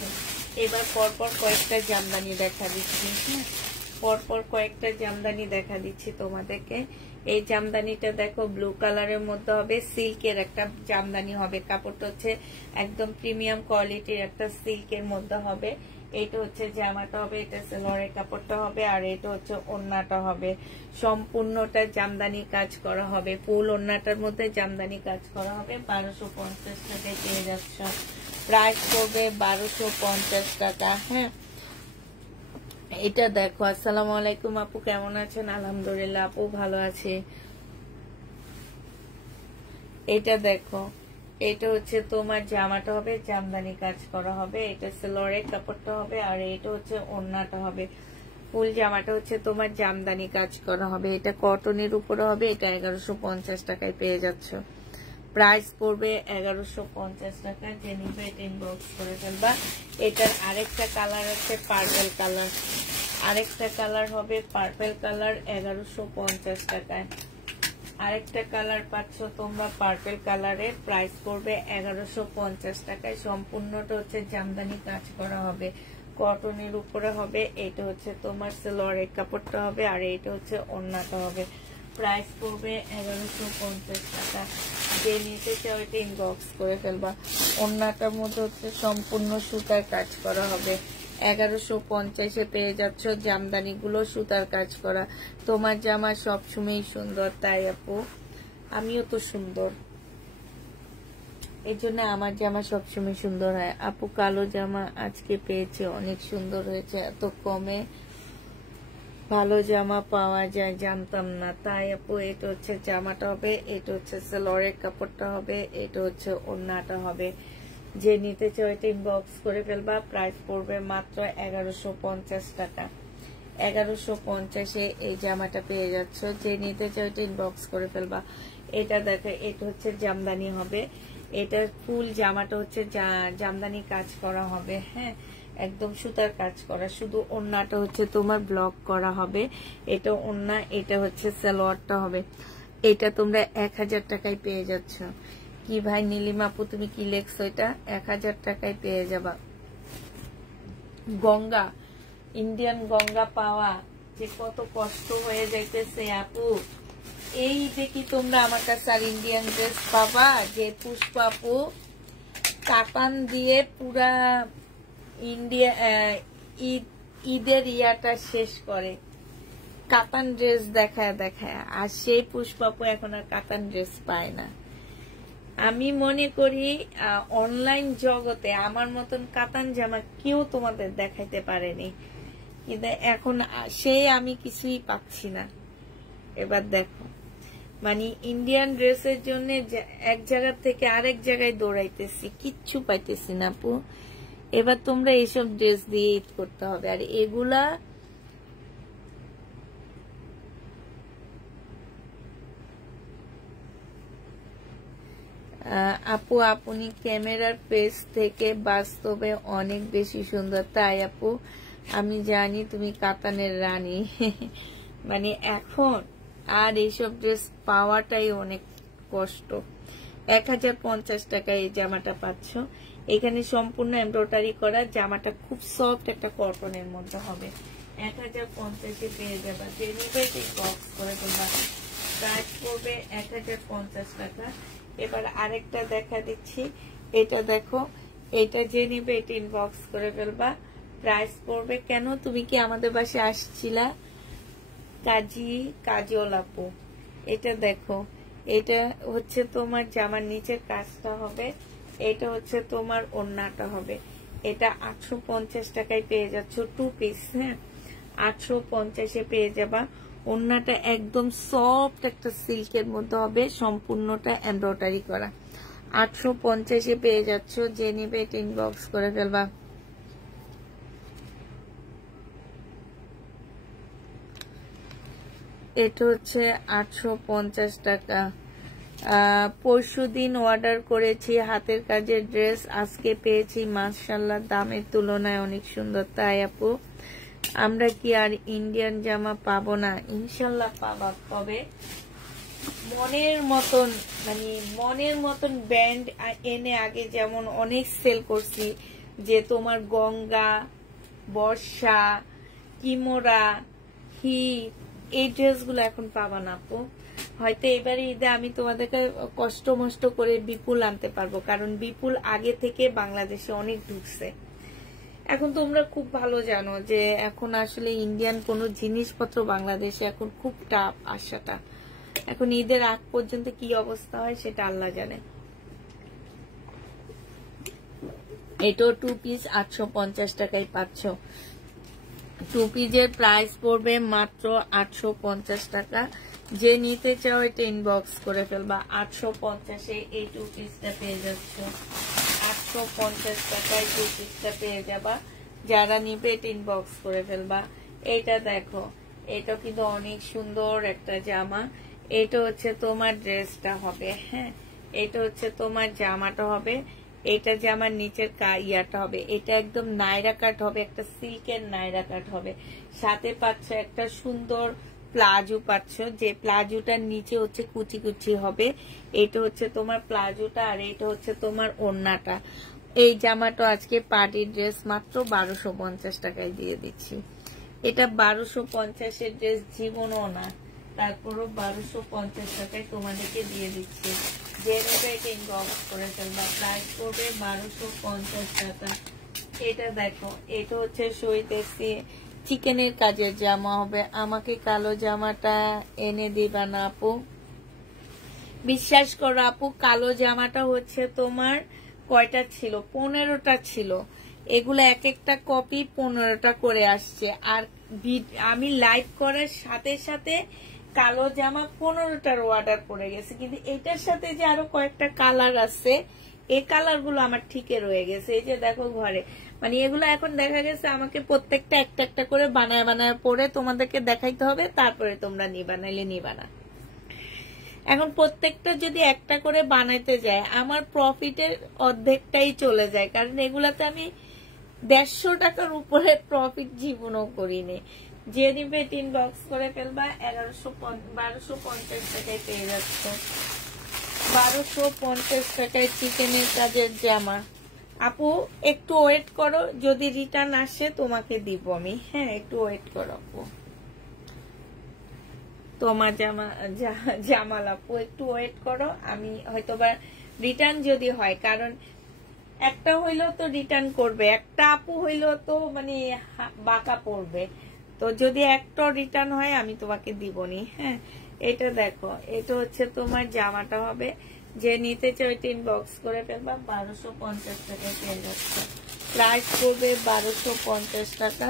এবার পরপর কয়েকটা জামদানি দেখা দিচ্ছি। হ্যাঁ, পরপর কয়েকটা জামদানি দেখা দিচ্ছি তোমাদেরকে। এই জামদানিটা দেখো, ব্লু কালারের মধ্যে হবে, সিল্কের একটা জামদানি হবে। কাপড়টা হচ্ছে একদম প্রিমিয়াম কোয়ালিটির একটা সিল্কের মধ্যে হবে। এটা হচ্ছে জামাটা হবে, এটা সালোয়ারের কাপড়টা হবে, আর এটা হচ্ছে ওড়নাটা হবে। সম্পূর্ণটা জামদানি কাজ করা হবে, ফুল ওড়নাটার মধ্যে জামদানি কাজ করা হবে। 1250 টাকায় পেয়ে যাচ্ছ। প্রাইস করবে 1250 টাকা। হ্যাঁ, এটা দেখো, আসসালামু আলাইকুম আপু, কেমন আছেন? আলহামদুলিল্লাহ আপু ভালো আছে। এটা দেখো, এটা হচ্ছে তোমার জামাটা হবে, জামদানি কাজ করা হবে। এটা সালোয়ারের কাপড়টা হবে, আর এটা হচ্ছে ওড়নাটা হবে। ফুল জামাটা হচ্ছে তোমার জামদানি কাজ করা হবে। এটা কটনের উপরে হবে। এটা 1150 টাকায় পেয়ে যাচ্ছ। প্রাইস পড়বে 1150 টাকা। যে নিবে এটা ইনবক্স করে ফেলবা। এটার আরেকটা কালার আছে পার্পল কালার। আরেকটা কালার হবে পার্পল কালার 1150 টাকায়। আরেকটা কালার পাচ্ছ তোমরা পার্পল কালারের, প্রাইস পড়বে 1150 টাকায়। সম্পূর্ণটা হচ্ছে জামদানি কাজ করা হবে, কটনের উপরে হবে। এটা হচ্ছে তোমার সালোয়ারের কাপড়টা হবে, আর এটা হচ্ছে ওড়নাটা হবে। প্রাইস পড়বে 1150 টাকা। যে নিতে চাও এটা ইনবক্স করে ফেলবা। ওড়নাটার মধ্যে হচ্ছে সম্পূর্ণ সুতার কাজ করা হবে। 1150-এ পেয়ে যাচ্ছ জামদানি গুলো সুতার কাজ করা। তোমার জামা সবসময় সুন্দর, তাই আপু আমিও তো সুন্দর, এই জন্য আমার জামা সবসময় সুন্দর হয়। আপু কালো জামা আজকে পেয়েছে, অনেক সুন্দর হয়েছে। এত কমে ভালো জামা পাওয়া যায় জানতাম না, তাই আপু এটা হচ্ছে জামাটা হবে, এটা হচ্ছে সালোয়ারের কাপড়টা হবে, এটা হচ্ছে ওড়নাটা হবে। যে নিতে চাও এটা ইনবক্স করে ফেলবা। প্রাইস পড়বে মাত্র 1150 টাকা। 1150-এ এই জামাটা পেয়ে যাচ্ছ। যে নিতে চাও এটা ইনবক্স করে ফেলবা। এটা দেখো, এটা হচ্ছে জামদানি হবে। এটা ফুল জামাটা হচ্ছে জামদানি কাজ করা হবে, হ্যাঁ, একদম সুতার কাজ করা। শুধু ওড়নাটা হচ্ছে তোমার ব্লক করা হবে। এটা ওড়না, এটা হচ্ছে সালোয়ারটা হবে। এটা তোমরা 1000 টাকায় পেয়ে যাচ্ছ। কি ভাই নীলিমা আপু তুমি কি লেখছো? এটা 1000 টাকায় পেয়ে যাবা। গঙ্গা, ইন্ডিয়ান গঙ্গা পাওয়া যে কত কষ্ট হয়ে যাইতেছে আপু। এই দেখি তোমরা আমার কাছে আর ইন্ডিয়ান ড্রেস পাবা যে পুষ্পা আপু কাতান দিয়ে পুরা ইন্ডিয়া ঈদের ইয়াটা শেষ করে, কাতান ড্রেস দেখায় দেখায়। আর সেই পুষ্পা আপু এখন আর কাতান ড্রেস পায় না। আমি মনে করি অনলাইন জগতে আমার মতন কাতান জামা কেউ তোমাদের দেখাইতে পারেনি, কিন্তু এখন সেই আমি কিছুই পাচ্ছি না। এবার দেখো, মানে ইন্ডিয়ান ড্রেসের জন্য এক জায়গা থেকে আরেক জায়গায় দৌড়াইতেছি, কিচ্ছু পাইতেছি না আপু। এবার তোমরা এইসব ড্রেস দিয়ে ঈদ করতে হবে। আর এগুলা আপু আপনি ক্যামেরার পেজ থেকে বাস্তবে অনেক বেশি সুন্দর। তাই আপু আমি জানি তুমি কাতানের রানী। মানে এখন আর এইসব ড্রেস পাওয়াটাই অনেক কষ্ট। 1050 টাকায় এই জামাটা পাচ্ছ। এখানে সম্পূর্ণ এমব্রয়ডারি করা, জামাটা খুব সফট একটা কটনের মধ্যে হবে। 1050-এ পেয়ে যাবা। যে নিবে বক্স করে তোমরা। প্রাইস পড়বে 1050 টাকা। এবার আরেকটা দেখা দিচ্ছি, এটা দেখো, এটা যে নিবে এটা ইনবক্স করে ফেলবা। প্রাইস পড়বে, কেন তুমি কি আমাদের বাসায় আসছিলা? কাজল আপু, এটা দেখো, এটা হচ্ছে তোমার জামার নিচের কাজটা হবে, এটা হচ্ছে তোমার ওড়নাটা হবে। এটা 850 টাকায় পেয়ে যাচ্ছ, 2 পিস, হ্যাঁ, 850-এ পেয়ে যাবা। ওড়নাটা একদম সফট একটা সিল্কের মধ্যে হবে, সম্পূর্ণটা এমব্রয়ডারি করা। 850-এ পেয়ে যাচ্ছ। যে নিবে এটা ইনবক্স করে ফেলবা। এটা হচ্ছে 850 টাকা। পরশুদিন অর্ডার করেছি হাতের কাজের ড্রেস, আজকে পেয়েছি মাশাআল্লাহ, দামের তুলনায় অনেক সুন্দর। তাই আপু আমরা কি আর ইন্ডিয়ান জামা পাবো না? ইনশাল্লাহ পাবা। তবে মনের মতন, মানে মনের মতন ব্র্যান্ড এনে আগে যেমন অনেক সেল করছি, যে তোমার গঙ্গা, বর্ষা, কিমোরা, হিট, এই ড্রেসগুলো এখন পাবা না আপু। হয়তো এবারে ঈদে আমি তোমাদেরকে কষ্ট মষ্ট করে বিপুল আনতে পারবো, কারণ বিপুল আগে থেকে বাংলাদেশে অনেক ঢুকছে। এখন তোমরা খুব ভালো জানো যে এখন আসলে ইন্ডিয়ান কোন জিনিসপত্র বাংলাদেশে এখন খুব টাফ আসাটা। এখন ঈদের আগ পর্যন্ত কি অবস্থা হয় সেটা আল্লাহ জানে। এটাও 2 পিস 850 টাকায় পাচ্ছ। 2 পিসের প্রাইস পড়বে মাত্র 850 টাকা। যে নিতে চাও এটা ইনবক্স করে ফেলবা। 850-এ এই 2 পিসটা পেয়ে যাচ্ছ। 850 টাকায় 2 পিসটা পেয়ে যাবা। যারা নিবে এটা ইনবক্স করে ফেলবা। এটা দেখো, এটা কিন্তু অনেক সুন্দর একটা জামা। এটা হচ্ছে তোমার ড্রেসটা হবে, হ্যাঁ, এটা হচ্ছে তোমার জামাটা হবে। এটা যে আমার নিচের ইয়াটা হবে, এটা একদম নাইরা কাট হবে, একটা সিল্কের নাইরা কাট হবে। সাথে পাচ্ছ একটা সুন্দর প্লাজো পাচ্ছ, যে প্লাজোটার নিচে হচ্ছে কুচি কুচি হবে। এটা হচ্ছে তোমার প্লাজোটা, আর এটা হচ্ছে তোমার ওড়নাটা। এই জামাটা আজকে পার্টি ড্রেস মাত্র 1250 টাকায় দিয়ে দিচ্ছি। এটা 1250-এর ড্রেস জীবনও না, তারপরও 1250 টাকায় তোমাদেরকে দিয়ে দিচ্ছি। যে নেবে এটা ইনবক্স করে ফেলবা, প্রাইস করবে 1250 টাকা। এটা দেখো, এটা হচ্ছে সইতেছি চিকেনের কাজের জামা হবে। আমাকে কালো জামাটা এনে দিবা না আপু? বিশ্বাস করো আপু, কালো জামাটা হচ্ছে তোমার কয়টা ছিল, 15টা ছিল। এগুলো এক একটা কপি 15টা করে আসছে। আর আমি লাইভ করার সাথে সাথে কালো জামা 15টার অর্ডার পড়ে গেছে, কিন্তু এটার সাথে যে আরো কয়েকটা কালার আছে, এই কালার গুলো আমার ঠিকই রয়ে গেছে। এই যে দেখো ঘরে, মানে এগুলো এখন দেখা গেছে আমাকে প্রত্যেকটা একটা একটা করে বানায় বানায় পরে তোমাদেরকে দেখাইতে হবে, তারপরে তোমরা নিবা, নাইলে নিবা না। এখন প্রত্যেকটা যদি একটা করে বানাইতে যায় আমার প্রফিটের অর্ধেকটাই চলে যায়, কারণ এগুলাতে আমি 150 টাকার উপরে প্রফিট জীবনও করিনি। যে নিবে ইনবক্স করে ফেলবা। 1250 টাকায় পেয়ে যাচ্ছ, 1250 টাকায় চিকেনের কাজের জামা। আপু একটু ওয়েট করো, যদি রিটার্ন আসে তোমাকে দিব আমি। হ্যাঁ একটু ওয়েট করো আপু, তোমার জামাল আপু একটু ওয়েট করো, আমি হয়তোবা রিটার্ন যদি হয়, কারণ একটা হইলেও তো রিটার্ন করবে, একটা আপু হইলেও তো মানে বাঁকা পড়বে। তো যদি একটা রিটার্ন হয় আমি তোমাকে দিবনি। হ্যাঁ এটা দেখো, এটা হচ্ছে তোমার জামাটা হবে। যে নিতে চাই ওইটা ইনবক্স করে ফেলবা। 1250 টাকায় পেয়ে যাচ্ছে, প্রাইস করবে 1250 টাকা।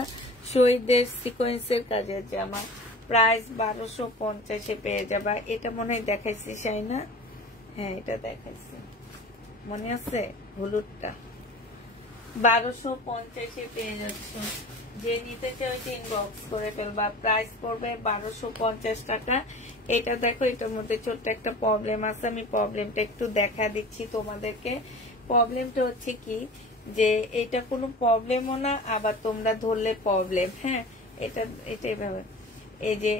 শহীদের সিকোয়েন্সের কাজের জামা, প্রাইস 1250-এ পেয়ে যাবা। এটা মনে হয় দেখাইছি শাইনা? হ্যাঁ এটা দেখাইছি, মনে আছে? হলুদটা 1250-এ পেয়ে যাচ্ছ। যে নিতে চাই ওইটা ইনবক্স করে ফেলবা। প্রাইস পড়বে 1250 টাকা। এটা দেখো, এটার মধ্যে ছোট্ট একটা প্রবলেম আছে, আমি প্রবলেমটা একটু দেখা দিচ্ছি তোমাদেরকে। প্রবলেমটা হচ্ছে কি, যে এটা কোনো প্রবলেমও না, আবার তোমরা ধরলে প্রবলেম। হ্যাঁ এটা এইভাবে, এই যে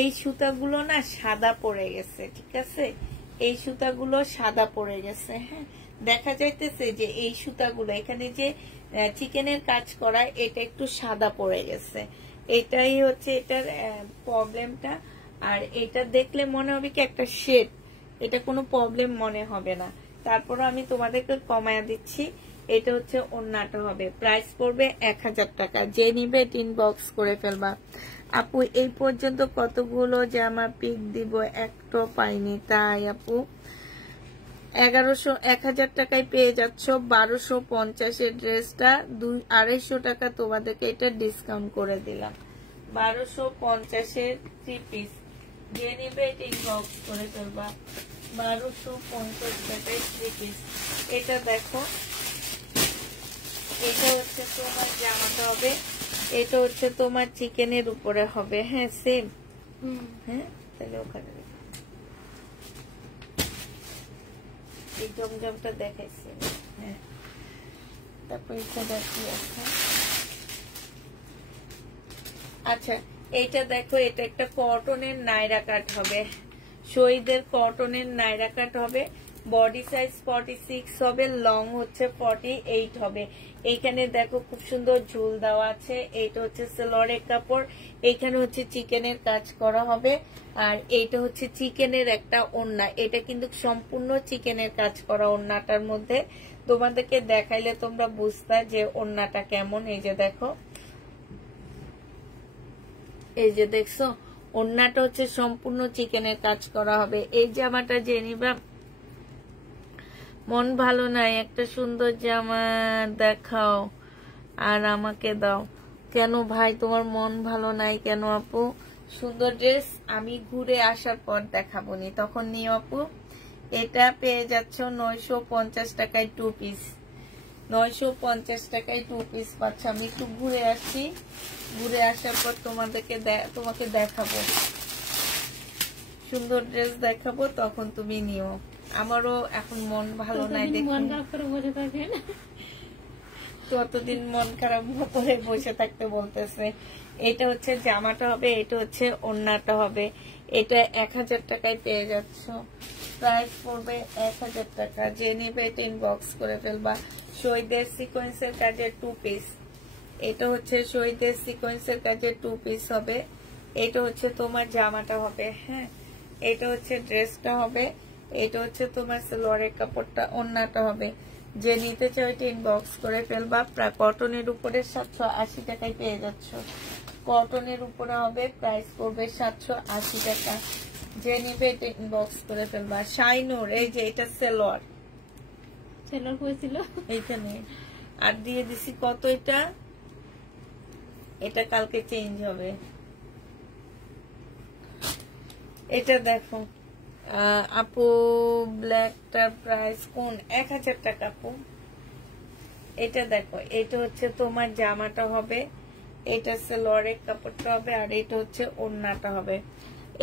এই সুতাগুলো না সাদা পড়ে গেছে, ঠিক আছে? এই সুতাগুলো সাদা পড়ে গেছে। হ্যাঁ দেখা যাইতেছে যে এই সুতাগুলো এখানে যে চিকেনের কাজ করা, এটা একটু সাদা পড়ে গেছে। এটাই হচ্ছে এটার প্রবলেমটা। আর এটা দেখলে মনে হবে কি একটা শেড, এটা কোনো প্রবলেম মনে হবে না। তারপর আমি তোমাদেরকে কমায়া দিচ্ছি। এটা হচ্ছে ওড়নাটা হবে, প্রাইস পড়বে 1000 টাকা। যে নিবে ইনবক্স করে ফেলবা। আপু এই পর্যন্ত কতগুলো জামা পিক দিব, একটা পাইনি। তাই আপু 1000 টাকায় পেয়ে যাচ্ছ 1250-এর ড্রেসটা। 250 টাকা তোমাদেরকে এটা ডিসকাউন্ট করে দিলাম। 1250-এর 3 পিস। যে নিবে এটা ইনবক্স করে ফেলবা। 1250 টাকায় 3 পিস। এটা দেখো, এটা হচ্ছে তোমার জামাটা হবে, এটা হচ্ছে তোমার চিকেনের উপরে হবে। হ্যাঁ সেম। হ্যাঁ তাহলে ওখানে এই জমজমটা দেখাইছি। হ্যাঁ তারপর এটা দেখি। আচ্ছা এইটা দেখো, এটা একটা কটনের নাইরা কাট হবে, শহীদের কটনের নাইরা কাট হবে। বডি সাইজ 46 হবে, লং হচ্ছে 48 হবে। এইখানে দেখো খুব সুন্দর ঝুল দেওয়া আছে। এইটা হচ্ছে সেলোয়ারের কাপড়, এইখানে হচ্ছে চিকেনের কাজ করা হবে। আর এইটা হচ্ছে চিকেনের একটা ওড়না, এটা কিন্তু সম্পূর্ণ চিকেনের কাজ করা ওড়নাটার মধ্যে। তোমাদেরকে দেখাইলে তোমরা বুঝতা যে ওড়নাটা কেমন। এই যে দেখো, এই যে দেখছো, ওড়নাটা হচ্ছে সম্পূর্ণ চিকেনের কাজ করা হবে। এই জামাটা যে নিবা, মন ভালো নাই, একটা সুন্দর জামা দেখাও আর আমাকে দাও। কেন ভাই তোমার মন ভালো নাই কেন আপু? সুন্দর ড্রেস আমি ঘুরে আসার পর দেখাবো নি, তখন নিও আপু। এটা পেয়ে যাচ্ছ 950 টাকায় 2 পিস। 950 টাকায় 2 পিস পাচ্ছ। আমি একটু ঘুরে আসি, ঘুরে আসার পর তোমাকে দেখাবো, সুন্দর ড্রেস দেখাবো, তখন তুমি নিও। আমারও এখন মন ভালো নাই, দেখি মন খারাপ করে বসে থাকেন, ততদিন মন খারাপ করে বসে থাকতে বলতেছে। এটা হচ্ছে জামাটা হবে, এটা হচ্ছে ওড়নাটা হবে। এটা 1000 টাকায় পেয়ে যাচ্ছ, প্রাইস পড়বে 1000 টাকা। যে নেবে এটা ইনবক্স করে ফেলবা। শহীদের সিকোয়েন্সের কাজের 2 পিস, এটা হচ্ছে শহীদের সিকোয়েন্সের কাজের 2 পিস হবে। এটা হচ্ছে তোমার জামাটা হবে, হ্যাঁ এটা হচ্ছে ড্রেসটা হবে, এটা হচ্ছে তোমার সালোয়ারের কাপড়টা, ওড়নাটা হবে। যে নিতে চাও এটা ইনবক্স করে ফেলবা। প্রায় কটনের উপরে 780 টাকায় পেয়ে যাচ্ছ, কটনের উপরে হবে, প্রাইস পড়বে 780 টাকা। যে নিবে এটা ইনবক্স করে ফেলবা। শাইনুর এই যে এটা সালোয়ার, সেলার হয়েছিল এইখানে আর দিয়ে দিছি কত, এটা এটা কালকে চেঞ্জ হবে। এটা দেখো আপু ব্ল্যাকটার প্রাইস কোন 1000 টাকা আপু। এটা দেখো, এটা হচ্ছে তোমার জামাটা হবে, এটা সালোয়ারের কাপড়টা হবে, আর এটা হচ্ছে ওড়নাটা হবে।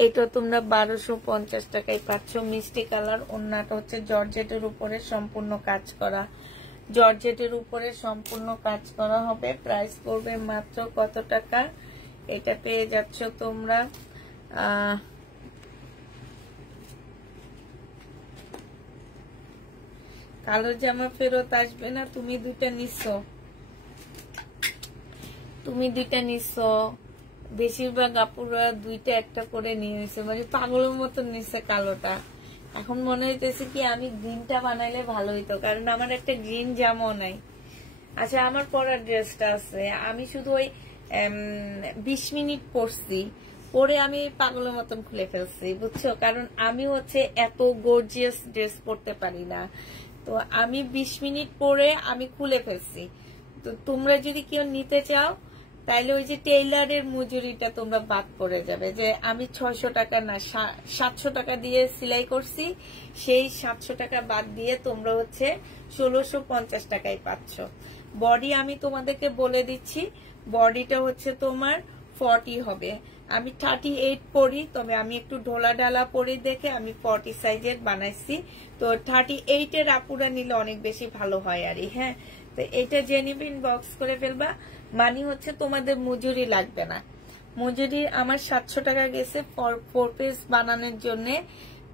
এটা তোমরা 1250 টাকায় পাচ্ছ। মিষ্টি কালার, ওড়নাটা হচ্ছে জর্জেটের উপরে সম্পূর্ণ কাজ করা, জর্জেটের উপরে সম্পূর্ণ কাজ করা হবে। প্রাইস পড়বে মাত্র কত টাকা, এটা পেয়ে যাচ্ছ তোমরা কালো জামা ফেরত আসবে না, তুমি দুইটা নিছো, তুমি দুইটা নিছো। বেশিরভাগ আপুরা দুইটা একটা করে নিয়ে নিছে, মানে পাগলের মতন নিছে কালোটা। এখন মনে হইতেছে কি আমি গ্রিনটা বানাইলে ভালো হইতো, কারণ আমার একটা গ্রিন জামাও নাই। আচ্ছা আমার পরার ড্রেসটা আছে, আমি শুধু ওই 20 মিনিট পরছি, পরে আমি পাগলের মতন খুলে ফেলছি বুঝছো, কারণ আমি হচ্ছে এত গর্জিয়াস ড্রেস পরতে পারি না। তো আমি 20 মিনিট পরে আমি খুলে ফেলছি। তো তোমরা যদি কেউ নিতে চাও তাইলে ওই যে টেইলারের মজুরিটা তোমরা বাদ পড়ে যাবে, যে আমি 600 টাকা না 700 টাকা দিয়ে সেলাই করছি, সেই 700 টাকা বাদ দিয়ে তোমরা হচ্ছে 1650 টাকায় পাচ্ছ। বডি আমি তোমাদেরকে বলে দিচ্ছি, বডিটা হচ্ছে তোমার 40 হবে। আমি 38 পরি, তবে আমি একটু ঢোলা ডালা পরি দেখে আমি 40 সাইজের বানাইছি। তো 38 এর আপুরা নিলে অনেক বেশি ভালো হয় আর হ্যাঁ। তো এটা জেনুইন বক্স করে ফেলবা, মানে হচ্ছে তোমাদের মজুরি লাগবে না। মজুরি আমার 700 টাকা গেছে 4 পিস বানানোর জন্য,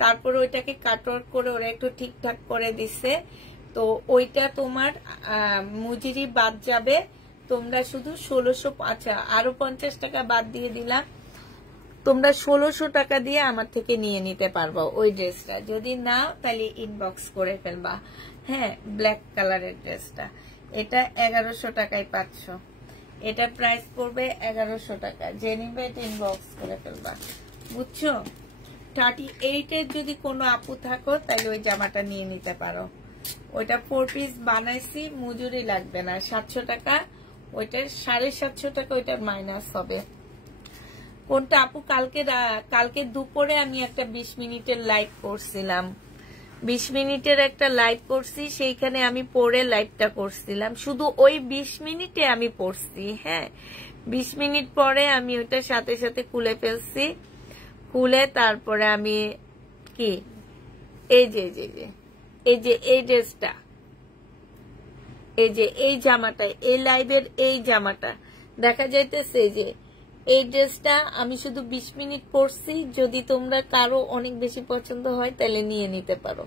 তারপর ওইটাকে কাটওয়ার্ক করে ওরা একটু ঠিকঠাক করে দিছে। তো ওইটা তোমার মজুরি বাদ যাবে, তোমরা শুধু 1600, আচ্ছা আরো 50 টাকা বাদ দিয়ে দিলাম, তোমরা 1600 টাকা দিয়ে আমার থেকে নিয়ে নিতে পারবো ওই ড্রেসটা। যদি না তাহলে ইনবক্স করে ফেলবা। হ্যাঁ ব্ল্যাক কালারের ড্রেসটা, এটা 1100 টাকায় পাচ্ছ, এটা প্রাইস পড়বে 1100 টাকা। যে নিবে এটা ইনবক্স করে ফেলবা বুঝছো। 38 এর যদি কোনো আপু থাকো তাহলে ওই জামাটা নিয়ে নিতে পারো। ওইটা 4 পিস বানাইছি, মজুরি লাগবে না, 700 টাকা, ওইটার 750 টাকা ওইটার মাইনাস হবে। কোনটা আপু কালকে দুপুরে আমি একটা 20 মিনিটের লাইভ করছিলাম, 20 মিনিটের একটা লাইভ করছি, সেইখানে আমি পরে লাইভটা করছিলাম, শুধু ওই 20 মিনিটে আমি পড়ছি। হ্যাঁ 20 মিনিট পরে আমি ওইটার সাথে সাথে খুলে ফেলছি, খুলে তারপরে আমি কি এই যে এই ড্রেসটা, এই যে এই জামাটা, এই লাইভের এই জামাটা দেখা যাইতেছে, যে এই ড্রেসটা আমি শুধু 20 মিনিট পরছি। যদি তোমরা কারো অনেক বেশি পছন্দ হয় তাহলে নিয়ে নিতে পারো।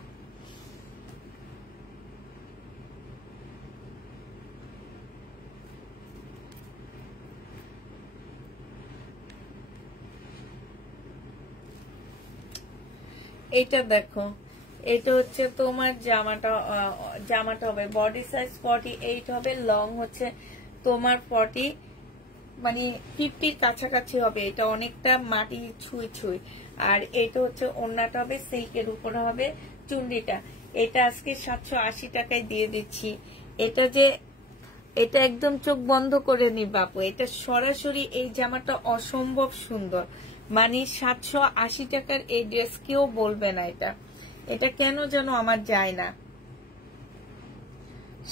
এইটা দেখো, এটা হচ্ছে তোমার জামাটা হবে বডি সাইজ 48 হবে, লং হচ্ছে তোমার 40 মানে 50 কাছাকাছি হবে। এটা অনেকটা মাটি ছুঁই। আর এটা হচ্ছে ওড়নাটা হবে সিল্কের উপরে হবে চুন্ডিটা। এটা আজকে 780 টাকায় দিয়ে দিচ্ছি। এটা একদম চোখ বন্ধ করে নি বাপু, এটা সরাসরি এই জামাটা অসম্ভব সুন্দর, মানে 780 টাকার এই ড্রেস কেউ বলবে না। এটা কেন যেন আমার যায় না।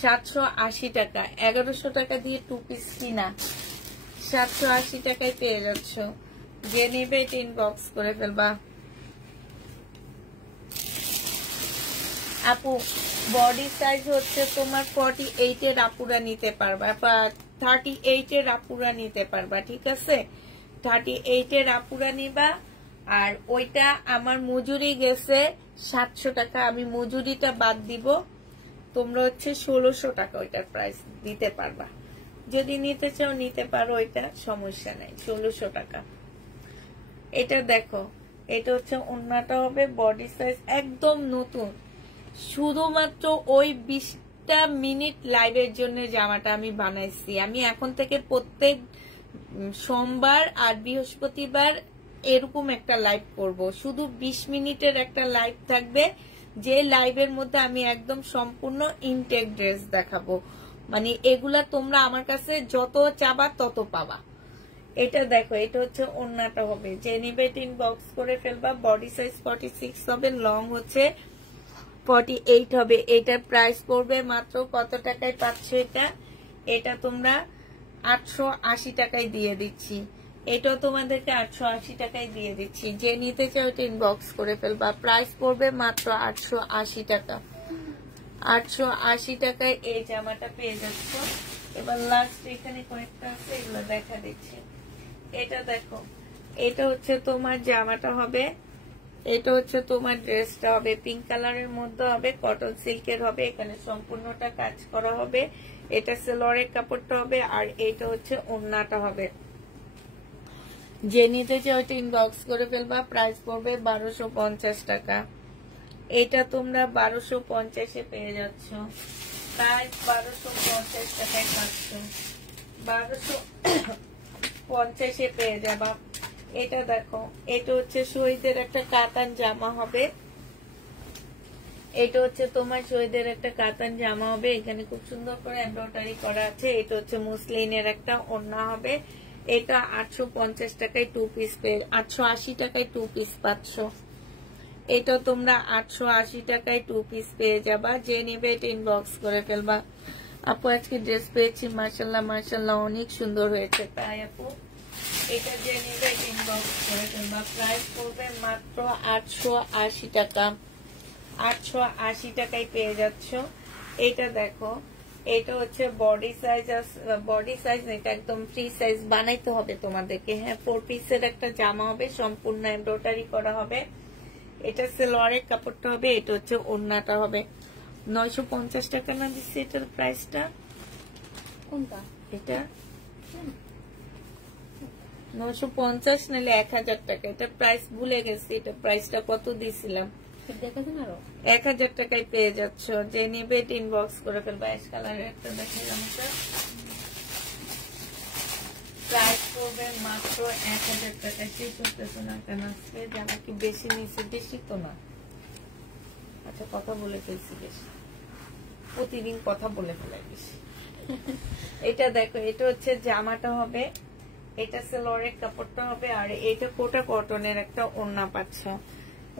780 টাকা, 1100 টাকা দিয়ে 2 পিস কিনা 780 টাকায় পেয়ে যাচ্ছ। যে নেবে এটা ইনবক্স করে ফেলবা। আপু বডি সাইজ হচ্ছে তোমার 48 এর আপুরা নিতে পারবা বা 38 এর আপুরা নিতে পারবা, ঠিক আছে? 38 এর আপুরা নিবা। আর ওইটা আমার মজুরি গেছে 700 টাকা, আমি মজুরিটা বাদ দিব, তোমরা হচ্ছে 1600 টাকা ওইটার প্রাইস দিতে পারবা। যদি নিতে চাও নিতে পারো, ওইটা সমস্যা নাই, 1600 টাকা। এটা দেখো, এটা হচ্ছে ওন্নাটা হবে, বডি সাইজ একদম নতুন, শুধুমাত্র ওই 20টা মিনিট লাইভের জন্য জামাটা আমি বানাইছি। আমি এখন থেকে প্রত্যেক সোমবার আর বৃহস্পতিবার এরকম একটা লাইভ করব, শুধু 20 মিনিটের একটা লাইভ থাকবে, যে লাইভের মধ্যে আমি একদম সম্পূর্ণ ইনটেক ড্রেস দেখাবো। মানে এগুলা তোমরা আমার কাছে যত চাবা তত পাবা। এটা দেখো, এটা হচ্ছে ওন্নাটা হবে, যে নিবে ইনবক্স করে ফেলবা। বডি সাইজ 46 হবে, লং হচ্ছে 48 হবে। এটার প্রাইস পড়বে মাত্র কত টাকায় পাচ্ছ এটা? এটা তোমরা 880 টাকায় দিয়ে দিচ্ছি। এটাও তোমাদেরকে 880 টাকায় দিয়ে দিচ্ছি, যে নিতে চাও এটা ইনবক্স করে ফেলবা। প্রাইস পড়বে মাত্র 880 টাকা। 880 টাকায় এই জামাটা পেয়ে যাচ্ছ। এবার লাস্ট এখানে কয়েকটা আছে, এগুলো দেখা দিচ্ছি। এটা দেখো, এটা হচ্ছে তোমার জামাটা হবে, এটা হচ্ছে তোমার ড্রেসটা হবে, পিঙ্ক কালারের মধ্যে হবে, কটন সিল্কের হবে, এখানে সম্পূর্ণটা কাজ করা হবে। এটা সেলোয়ারের কাপড়টা হবে, আর এটা হচ্ছে ওন্নাটা হবে। যে নিতে চাও ওইটা ইনবক্স করে ফেলবা। প্রাইস পড়বে 1250 টাকা। এটা তোমরা 1250-এ পেয়ে যাচ্ছ, প্রাইস 1250 টাকায় পাচ্ছ, 1250-এ পেয়ে যাবা। এটা দেখো, এটা হচ্ছে শহীদের একটা কাতান জামা হবে, এটা হচ্ছে তোমার শহীদের একটা কাতান জামা হবে, এখানে খুব সুন্দর করে এমব্রয়ডারি করা আছে। এটা হচ্ছে মুসলিনের একটা ওড়না হবে। এটা 850 টাকায় 2 পিস পেয়ে, 880 টাকায় 2 পিস পাচ্ছ। এটা তোমরা 880 টাকায় 2 পিস পেয়ে যাবা। যে নেবে এটা ইনবক্স করে ফেলবা। আপু আজকে ড্রেস পেয়েছি, মাশাআল্লাহ মাশাআল্লাহ, অনেক সুন্দর হয়েছে। তাই আপু এটা যে নেবে এটা ইনবক্স করে ফেলবা। প্রাইস পড়বে মাত্র 880 টাকা। 880 টাকায় পেয়ে যাচ্ছ। এটা দেখো, এটা হচ্ছে বডি সাইজ, বডি সাইজ এটা একদম ফ্রি সাইজ বানাইতে হবে তোমাদেরকে। হ্যাঁ, 4 পিসের একটা জামা হবে, সম্পূর্ণ এমব্রয়ডারি করা হবে। এটা সেলোয়ারের কাপড়টা হবে, এটা হচ্ছে ওড়নাটা হবে। 950 টাকা না দিচ্ছি এটার প্রাইসটা? কোনটা? এটা 950 নাহলে 1000 টাকা। এটা প্রাইস ভুলে গেছি, এটা প্রাইসটা কত দিছিলাম। 1000 টাকায় পেয়ে যাচ্ছ। যে নিবে এটা ইনবক্স করে ফেলবা। অ্যাশ কালারের একটা দেখে জামাটা, প্রাইস পড়বে মাত্র 1000 টাকা। শেষ করতেছো না কেন আজকে? জামা কি বেশি নিচ্ছে? বেশি তো না। আচ্ছা, কথা বলে ফেলছি বেশি, প্রতিদিন কথা বলে ফেলাই বেশি। এটা দেখো, এটা হচ্ছে জামাটা হবে, এটা সেলোয়ারের কাপড়টা হবে, আর এটা কোটা কটনের একটা ওড়না পাচ্ছ।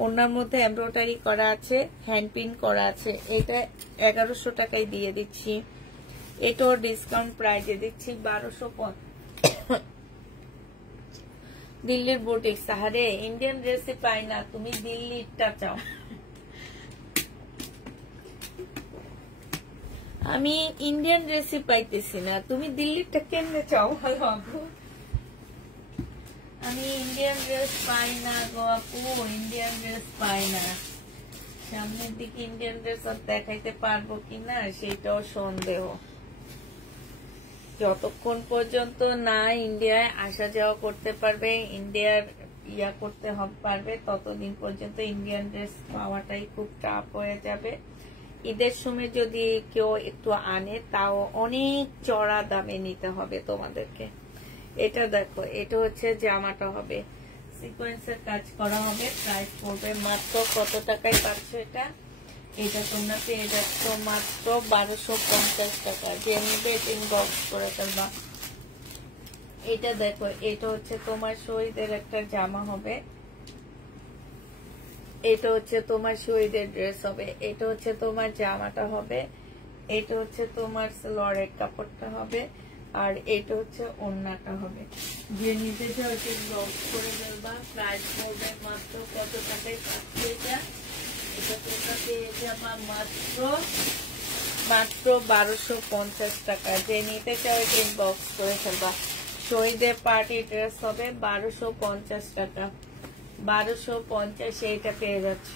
ওড়নার মধ্যে এমব্রয়ডারি করা আছে, হ্যান্ড প্রিন্ট করা আছে। এটা 1100 টাকায় দিয়ে দিচ্ছি। এটাও ডিসকাউন্ট প্রাইজে দিচ্ছি 1250। দিল্লির বুটিক, সাহারে ইন্ডিয়ান ড্রেসই পাই না, তুমি দিল্লিরটা চাও। আমি ইন্ডিয়ান ড্রেসই পাইতেছি না, তুমি দিল্লিরটা কেমনে চাও? ভালো আপু, আমি ইন্ডিয়ান ড্রেস পাই না গো আপু, ইন্ডিয়ান ড্রেস পাই না। সামনের দিকে ইন্ডিয়ান ড্রেস আর দেখাইতে পারবো কিনা সেটাও সন্দেহ। যতক্ষণ পর্যন্ত না ইন্ডিয়ায় আসা যাওয়া করতে পারবে, ইন্ডিয়ার ইয়া করতে পারবে, ততদিন পর্যন্ত ইন্ডিয়ান ড্রেস পাওয়াটাই খুব টাফ হয়ে যাবে। ঈদের সময় যদি কেউ একটু আনে, তাও অনেক চড়া দামে নিতে হবে তোমাদেরকে। এটা দেখো, এটা হচ্ছে জামাটা হবে, সিকোয়েন্সের কাজ করা হবে। প্রাইস পড়বে মাত্র কত টাকায় পাচ্ছ এটা? এটা তোমরা পেয়ে যাচ্ছ মাত্র 1250 টাকা। যে নিবে ইনবক্স করে ফেলবা। এটা দেখো, এটা হচ্ছে তোমার শহীদের একটা জামা হবে, এটা হচ্ছে তোমার শহীদের ড্রেস হবে। এটা হচ্ছে তোমার জামাটা হবে, এটা হচ্ছে তোমার সালোয়ারের কাপড়টা হবে, আর এটা হচ্ছে ওড়নাটা হবে। যে নিতে চাও এটা ইনবক্স করে ফেলবা। প্রাইস পড়বে মাত্র কত টাকায় পাচ্ছ এটা? এটা তোমরা পেয়ে যাবা মাত্র 1250 টাকা। যে নিতে চাও এটা ইনবক্স করে ফেলবা। শহীদের পার্টি ড্রেস হবে 1250 টাকা। 1250 এইটা পেয়ে যাচ্ছ।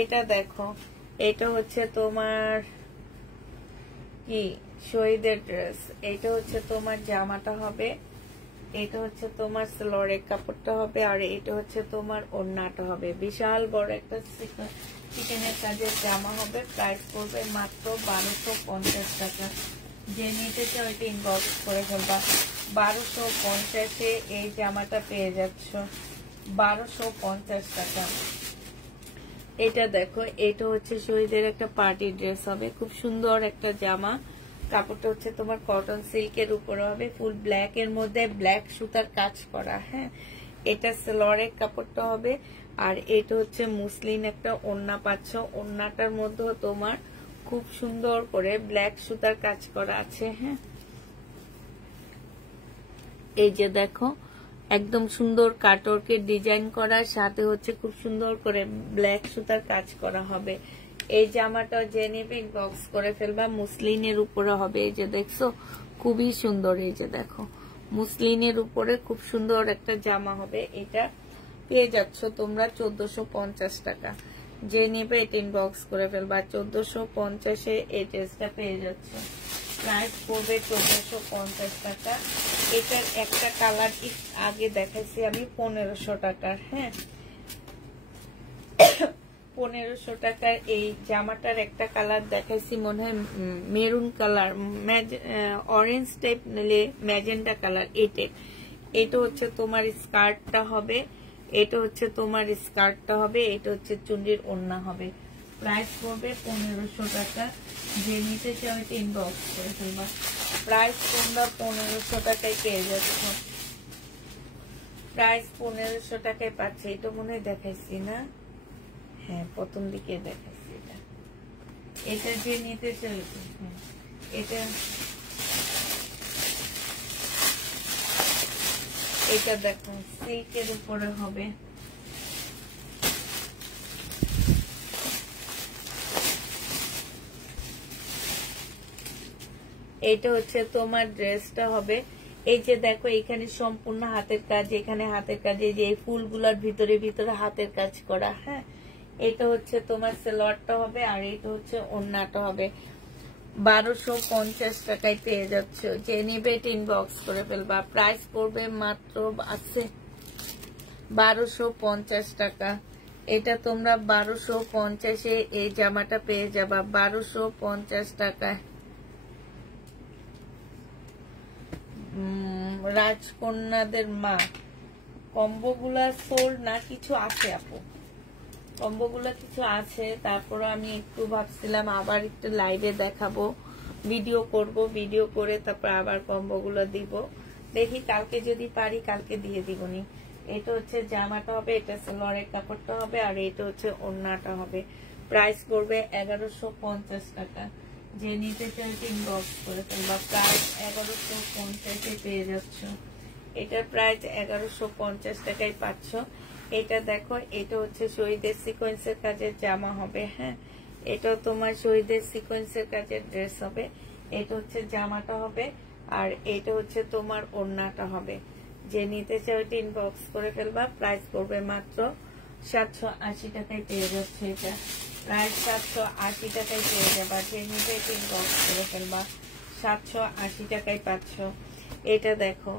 এটা দেখো, এটা হচ্ছে তোমার কি শহীদের ড্রেস। এটা হচ্ছে তোমার জামাটা হবে, এটা হচ্ছে তোমার সালোয়ারের কাপড়টা হবে, আর এটা হচ্ছে তোমার ওড়নাটা হবে। বিশাল বড় একটা চিকেনের কাজের জামা হবে। প্রাইস পড়বে মাত্র 1250 টাকা। যে নিতে চাও এটা ইনবক্স করে ফেলবা। 1250-এ এই জামাটা পেয়ে যাচ্ছ 1250 টাকা। এটা দেখো, এটা হচ্ছে শহীদের একটা পার্টি ড্রেস হবে, খুব সুন্দর একটা জামা। কাপড়টা হচ্ছে তোমার কটন সিল্কের উপরে হবে, ফুল ব্ল্যাক এর মধ্যে ব্ল্যাক সুতার কাজ করা। হ্যাঁ, এটা সালোয়ারের কাপড়টা হবে, আর এটা হচ্ছে মুসলিন একটা ওড়না পাচ্ছ। ওড়নাটার মধ্যেও তোমার খুব সুন্দর করে ব্ল্যাক সুতার কাজ করা আছে। হ্যাঁ, এই যে দেখো, একদম সুন্দর কাটওয়ার্কের ডিজাইন করা, সাথে হচ্ছে খুব সুন্দর করে ব্ল্যাক সুতার কাজ করা হবে। এই জামাটা যে নেবে ইনবক্স করে ফেলবা। মুসলিনের উপরে হবে, এই যে দেখছো খুবই সুন্দর। এই যে দেখো, মুসলিনের উপরে খুব সুন্দর একটা জামা হবে। এটা পেয়ে যাচ্ছ তোমরা 1450 টাকা। যে নেবে এটা ইনবক্স করে ফেলবা। 1450-এ এই ড্রেসটা পেয়ে যাচ্ছ। প্রাইস পড়বে 1450 টাকা। এটার একটা কালার আগে দেখাইছি আমি 1500 টাকার। হ্যাঁ, 1500 টাকার এই জামাটার একটা কালার দেখাইছি মনে হয় মেরুন কালার, অরেঞ্জ টাইপ, নিলে ম্যাজেন্ডা কালার। এটা হচ্ছে তোমার স্কার্টটা হবে, এটা হচ্ছে তোমার স্কার্টটা হবে, এটা হচ্ছে চুন্ডির ওড়না হবে। প্রাইস পড়বে 1500 টাকা। যে নিতে চাও এটা ইনবক্স করে ফেলবা। প্রাইস তোমরা 1500 টাকায় পেয়ে যাচ্ছ। প্রাইস 1500 টাকায় পাচ্ছে। এটা মনে হয় দেখাইছি না? হ্যাঁ, প্রথম দিকে দেখাইছি। এটা যে নিতে চাই, এটা দেখো সিল্কের উপরে হবে। এটা হচ্ছে তোমার ড্রেসটা হবে। এই যে দেখো, এখানে সম্পূর্ণ হাতের কাজ, এখানে হাতের কাজ, এই যে এই ফুলগুলোর ভিতরে ভিতরে হাতের কাজ করা। হ্যাঁ, এটা হচ্ছে তোমার সালোয়ারটা হবে, আর এটা হচ্ছে ওড়নাটা হবে। 1250 টাকায় পেয়ে যাচ্ছ। যে নিবে এটা ইনবক্স করে ফেলবা। প্রাইস পড়বে মাত্র আছে 1250 টাকা। এটা তোমরা 1250-এ এই জামাটা পেয়ে যাবা 1250 টাকায়। রাজকন্যাদের মা কম্বোগুলা সোল্ড না, কিছু আছে আপু, কম্বোগুলা কিছু আছে। তারপর আমি একটু ভাবছিলাম আবার একটু লাইভে দেখাবো, ভিডিও করব, ভিডিও করে তারপর আবার কম্বোগুলো দিব। দেখি কালকে যদি পারি কালকে দিয়ে দিবনি। এটা হচ্ছে জামাটা হবে, এটা সালোয়ারের কাপড়টা হবে, আর এটা হচ্ছে ওড়নাটা হবে। প্রাইস পড়বে 1150 টাকা। যে নিতে চাই ইনবক্স করে ফেলবা। প্রাইস 1150-এ পেয়ে যাচ্ছ। এটার প্রাইস 1150 টাকায় পাচ্ছ। এটা দেখো, এটা হচ্ছে শহীদের সিকোয়েন্সের কাজের জামা হবে। হ্যাঁ, এটা তোমার শহীদের সিকোয়েন্সের কাজের ড্রেস হবে। এটা হচ্ছে জামাটা হবে, আর এটা হচ্ছে তোমার ওড়নাটা হবে। যে নিতে চাও এটা ইনবক্স করে ফেলবা। প্রাইস পড়বে মাত্র 780 টাকায় পেয়ে যাচ্ছে। এটা প্রাইস 780 টাকায় পেয়ে যাবা। যে নিতে এটা ইনবক্স করে ফেলবা। 780 টাকায় পাচ্ছ। এটা দেখো,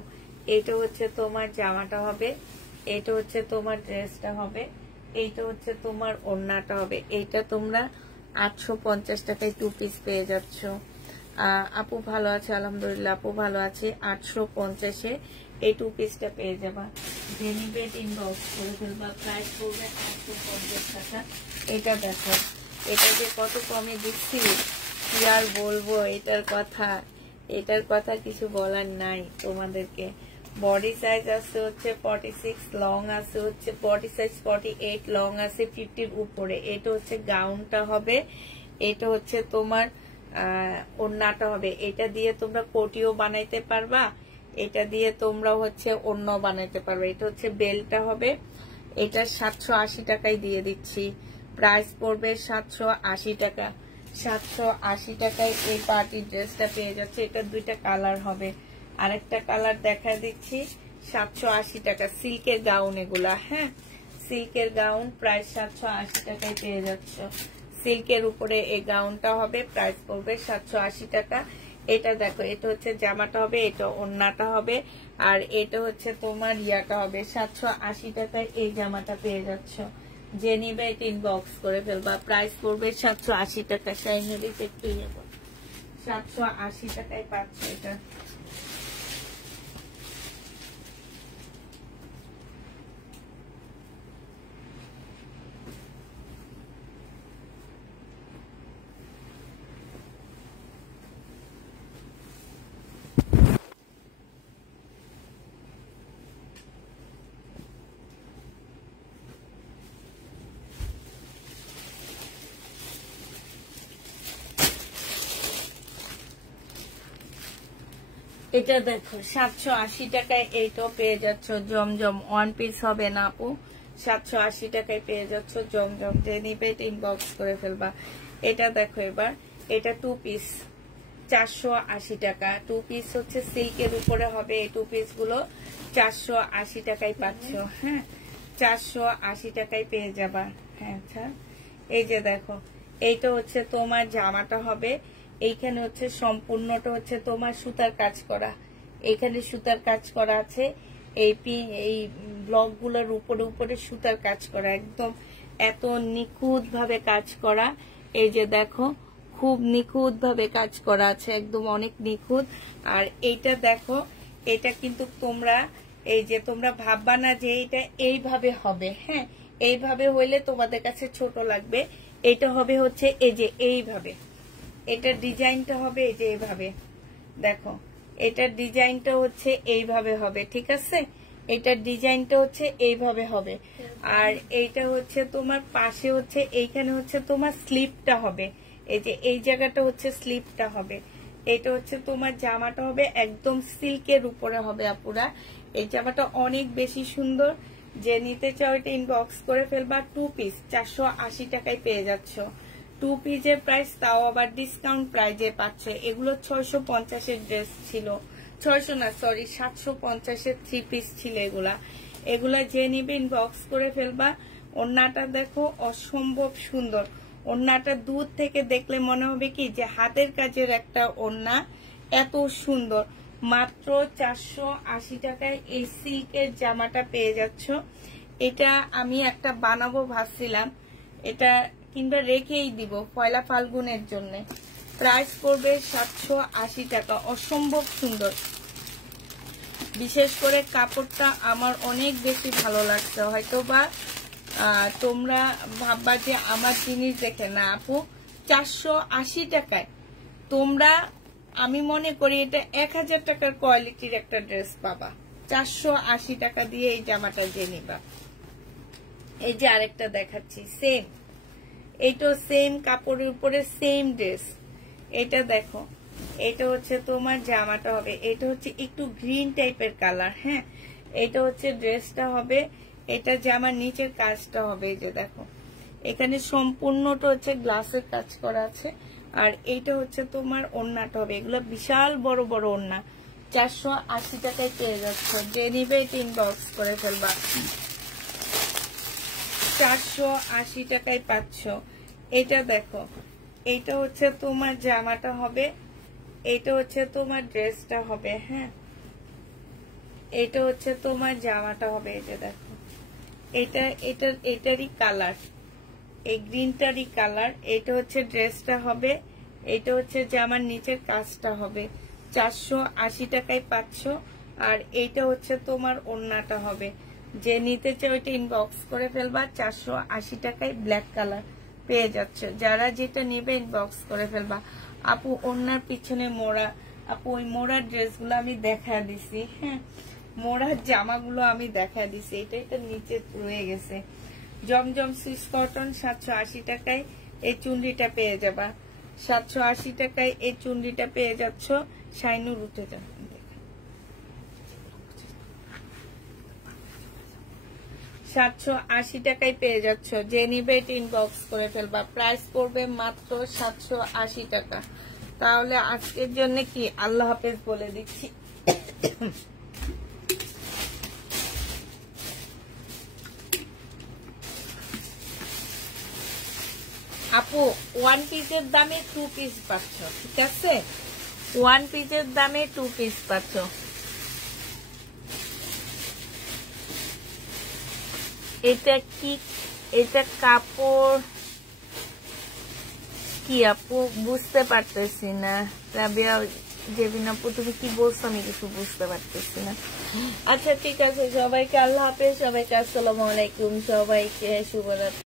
এটা হচ্ছে তোমার জামাটা হবে, এটা হচ্ছে তোমার ড্রেসটা হবে, এইটা হচ্ছে তোমার ওড়নাটা হবে। এইটা তোমরা 850 টাকায় 2 পিস পেয়ে যাচ্ছ। আপু ভালো আছে? আলহামদুলিল্লাহ আপু ভালো আছে। 850-এ এই 2 পিসটা পেয়ে যাবা। যে নিবে ইনবক্স করে ফেলবা। প্রাইস পড়বে 850 টাকা। এটা দেখো, এটা যে কত কমে দিচ্ছি কি আর বলবো। এটার কথা কিছু বলার নাই তোমাদেরকে। বডি সাইজ আছে হচ্ছে 46, লং আছে হচ্ছে বডি সাইজ 48, লং আছে 50-র উপরে। এটা হচ্ছে গাউনটা হবে, এটা হচ্ছে তোমার ওড়নাটা হবে। এটা দিয়ে তোমরা কোটিও বানাইতে পারবা, এটা দিয়ে তোমরা হচ্ছে অন্য বানাইতে পারবে। এটা হচ্ছে বেলটা হবে। এটা 780 টাকায় দিয়ে দিচ্ছি। প্রাইস পড়বে 780 টাকা। 780 টাকায় এই পার্টি ড্রেসটা পেয়ে যাচ্ছে। এটা দুইটা কালার হবে, আরেকটা কালার দেখা দিচ্ছি। 780 টাকা সিল্কের গাউন এগুলা, হ্যাঁ সিল্কের গাউন প্রাইস 780 টাকায় পেয়ে যাচ্ছ। সিল্কের উপরে এই গাউনটা হবে, প্রাইস পড়বে 780 টাকা। এটা দেখো, এটা হচ্ছে জামাটা হবে, এটা ওড়নাটা হবে, আর এটা হচ্ছে তোমার ইয়াটা হবে। 780 টাকায় এই জামাটা পেয়ে যাচ্ছ। যে নিবে এটা ইনবক্স করে ফেলবা। প্রাইস পড়বে 780 টাকা। শাইনারি একটু 780 টাকায় পাচ্ছ এটা। এটা দেখো 780 টাকায় এইটাও পেয়ে যাচ্ছ। জমজম ওয়ান পিস হবে না আপু, 780 টাকায় পেয়ে যাচ্ছ জমজম। যে নিবে এটা ইনবক্স করে ফেলবা। এটা দেখো এবার, এটা 2 পিস 480 টাকা। 2 পিস হচ্ছে সিল্কের উপরে হবে। এই 2 পিস গুলো 480 টাকায় পাচ্ছ। হ্যাঁ 480 টাকায় পেয়ে যাবা। হ্যাঁ আচ্ছা, এই যে দেখো, এইটা হচ্ছে তোমার জামাটা হবে। এইখানে হচ্ছে সম্পূর্ণটা হচ্ছে তোমার সুতার কাজ করা, এইখানে সুতার কাজ করা আছে। এই ব্লক গুলোর উপরে উপরে সুতার কাজ করা, একদম এত নিখুঁত ভাবে কাজ করা। এই যে দেখো, খুব নিখুঁত ভাবে কাজ করা আছে, একদম অনেক নিখুঁত। আর এইটা দেখো, এটা কিন্তু তোমরা এই যে তোমরা ভাববা না যে এটা এইভাবে হবে। হ্যাঁ এইভাবে হইলে তোমাদের কাছে ছোট লাগবে। এটা হবে হচ্ছে এই যে এইভাবে, এটার ডিজাইনটা হবে এই যে এইভাবে। দেখো এটার ডিজাইনটা হচ্ছে এইভাবে হবে, ঠিক আছে? এটার ডিজাইনটা হচ্ছে এইভাবে হবে। আর এইটা হচ্ছে তোমার পাশে হচ্ছে এইখানে হচ্ছে তোমার স্লিপটা হবে। এই যে এই জায়গাটা হচ্ছে স্লিপটা হবে। এটা হচ্ছে তোমার জামাটা হবে একদম সিল্কের উপরে হবে আপুরা। এই জামাটা অনেক বেশি সুন্দর। যে নিতে চাও এটা ইনবক্স করে ফেলবা। 2 পিস 480 টাকায় পেয়ে যাচ্ছ। 2 পিসের প্রাইস, তাও আবার ডিসকাউন্ট প্রাইজে পাচ্ছে। এগুলো 650-এর ড্রেস ছিল, 600 না সরি 750-এর 3 পিস ছিল এগুলা। এগুলা যে নিবে ইনবক্স করে ফেলবা। ওড়নাটা দেখো অসম্ভব সুন্দর। ওড়নাটা দূর থেকে দেখলে মনে হবে কি যে হাতের কাজের একটা ওড়না, এত সুন্দর। মাত্র 480 টাকায় এই সিল্কের জামাটা পেয়ে যাচ্ছ। এটা আমি একটা বানাবো ভাবছিলাম, এটা কিংবা রেখেই দিব পয়লা ফাল্গুনের জন্য। প্রাইস পড়বে 780 টাকা। অসম্ভব সুন্দর, বিশেষ করে কাপড়টা আমার অনেক বেশি ভালো লাগছে। হয়তো বা তোমরা ভাববা যে আমার জিনিস দেখে না আপু, 480 টাকায় তোমরা, আমি মনে করি এটা 1000 টাকার কোয়ালিটির একটা ড্রেস পাবা 480 টাকা দিয়ে। এই জামাটা যে নিবা। এই যে আরেকটা দেখাচ্ছি, সেম, এইটা সেম কাপড়ের উপরে সেম ড্রেস। এটা দেখো, এটা হচ্ছে তোমার জামাটা হবে। এটা হচ্ছে একটু গ্রিন টাইপের কালার। হ্যাঁ এটা হচ্ছে ড্রেসটা হবে। এটা জামার নিচের কাজটা হবে। এই যে দেখো, এখানে সম্পূর্ণটা হচ্ছে গ্লাসের কাজ করা আছে। আর এইটা হচ্ছে তোমার ওড়নাটা হবে। এগুলো বিশাল বড় বড় ওড়না। 480 টাকায় পেয়ে যাচ্ছ। যে নিবে এটা ইনবক্স করে ফেলবা। 480 টাকায় পাচ্ছ। এটা দেখো, এইটা হচ্ছে তোমার জামাটা হবে, এইটা হচ্ছে তোমার ড্রেসটা হবে। হ্যাঁ এটা হচ্ছে তোমার জামাটা হবে। এই যে দেখো, এটারই কালার, এই গ্রিনটারই কালার। এটা হচ্ছে ড্রেসটা হবে, এটা হচ্ছে জামার নিচের কাজটা হবে। 480 টাকায় পাচ্ছ। আর এইটা হচ্ছে তোমার ওড়নাটা হবে। যে নিতে চাও এটা ইনবক্স করে ফেলবা। 480 টাকায় ব্ল্যাক কালার পেয়ে যাচ্ছে। যারা যেটা নেবে ইনবক্স করে ফেলবা। আপু ওড়নার পিছনে মোড়া, আপু ওই মোড়ার ড্রেসগুলো আমি দেখা দিছি। হ্যাঁ মোড়ার জামাগুলো আমি দেখা দিছি। এটা নিচে রয়ে গেছে। জমজম সুইস কটন 780 টাকায় এই চুন্ডিটা পেয়ে যাবা। 780 টাকায় এই চুন্ডিটা পেয়ে যাচ্ছ। শাইনুর উঠে যাবে। 780 টাকায় পেয়ে যাচ্ছ। যে নিবে ইনবক্স করে ফেলবা। প্রাইস পড়বে মাত্র 780 টাকা। তাহলে আজকের জন্য কি আল্লাহ হাফেজ বলে দিচ্ছি। আপু 1 পিসের দামে 2 পিস পাচ্ছ, ঠিক আছে? 1 পিসের দামে 2 পিস পাচ্ছ। এটা কি? এটা কাপড় কি আপু? বুঝতে পারতেছি না। রাবিয়া জেবিন আপু তুমি কি বলছো আমি কিছু বুঝতে পারতেছি না। আচ্ছা ঠিক আছে, সবাইকে আল্লাহ হাফেজ, সবাইকে আসসালামু আলাইকুম, সবাইকে শুভরাত্রি।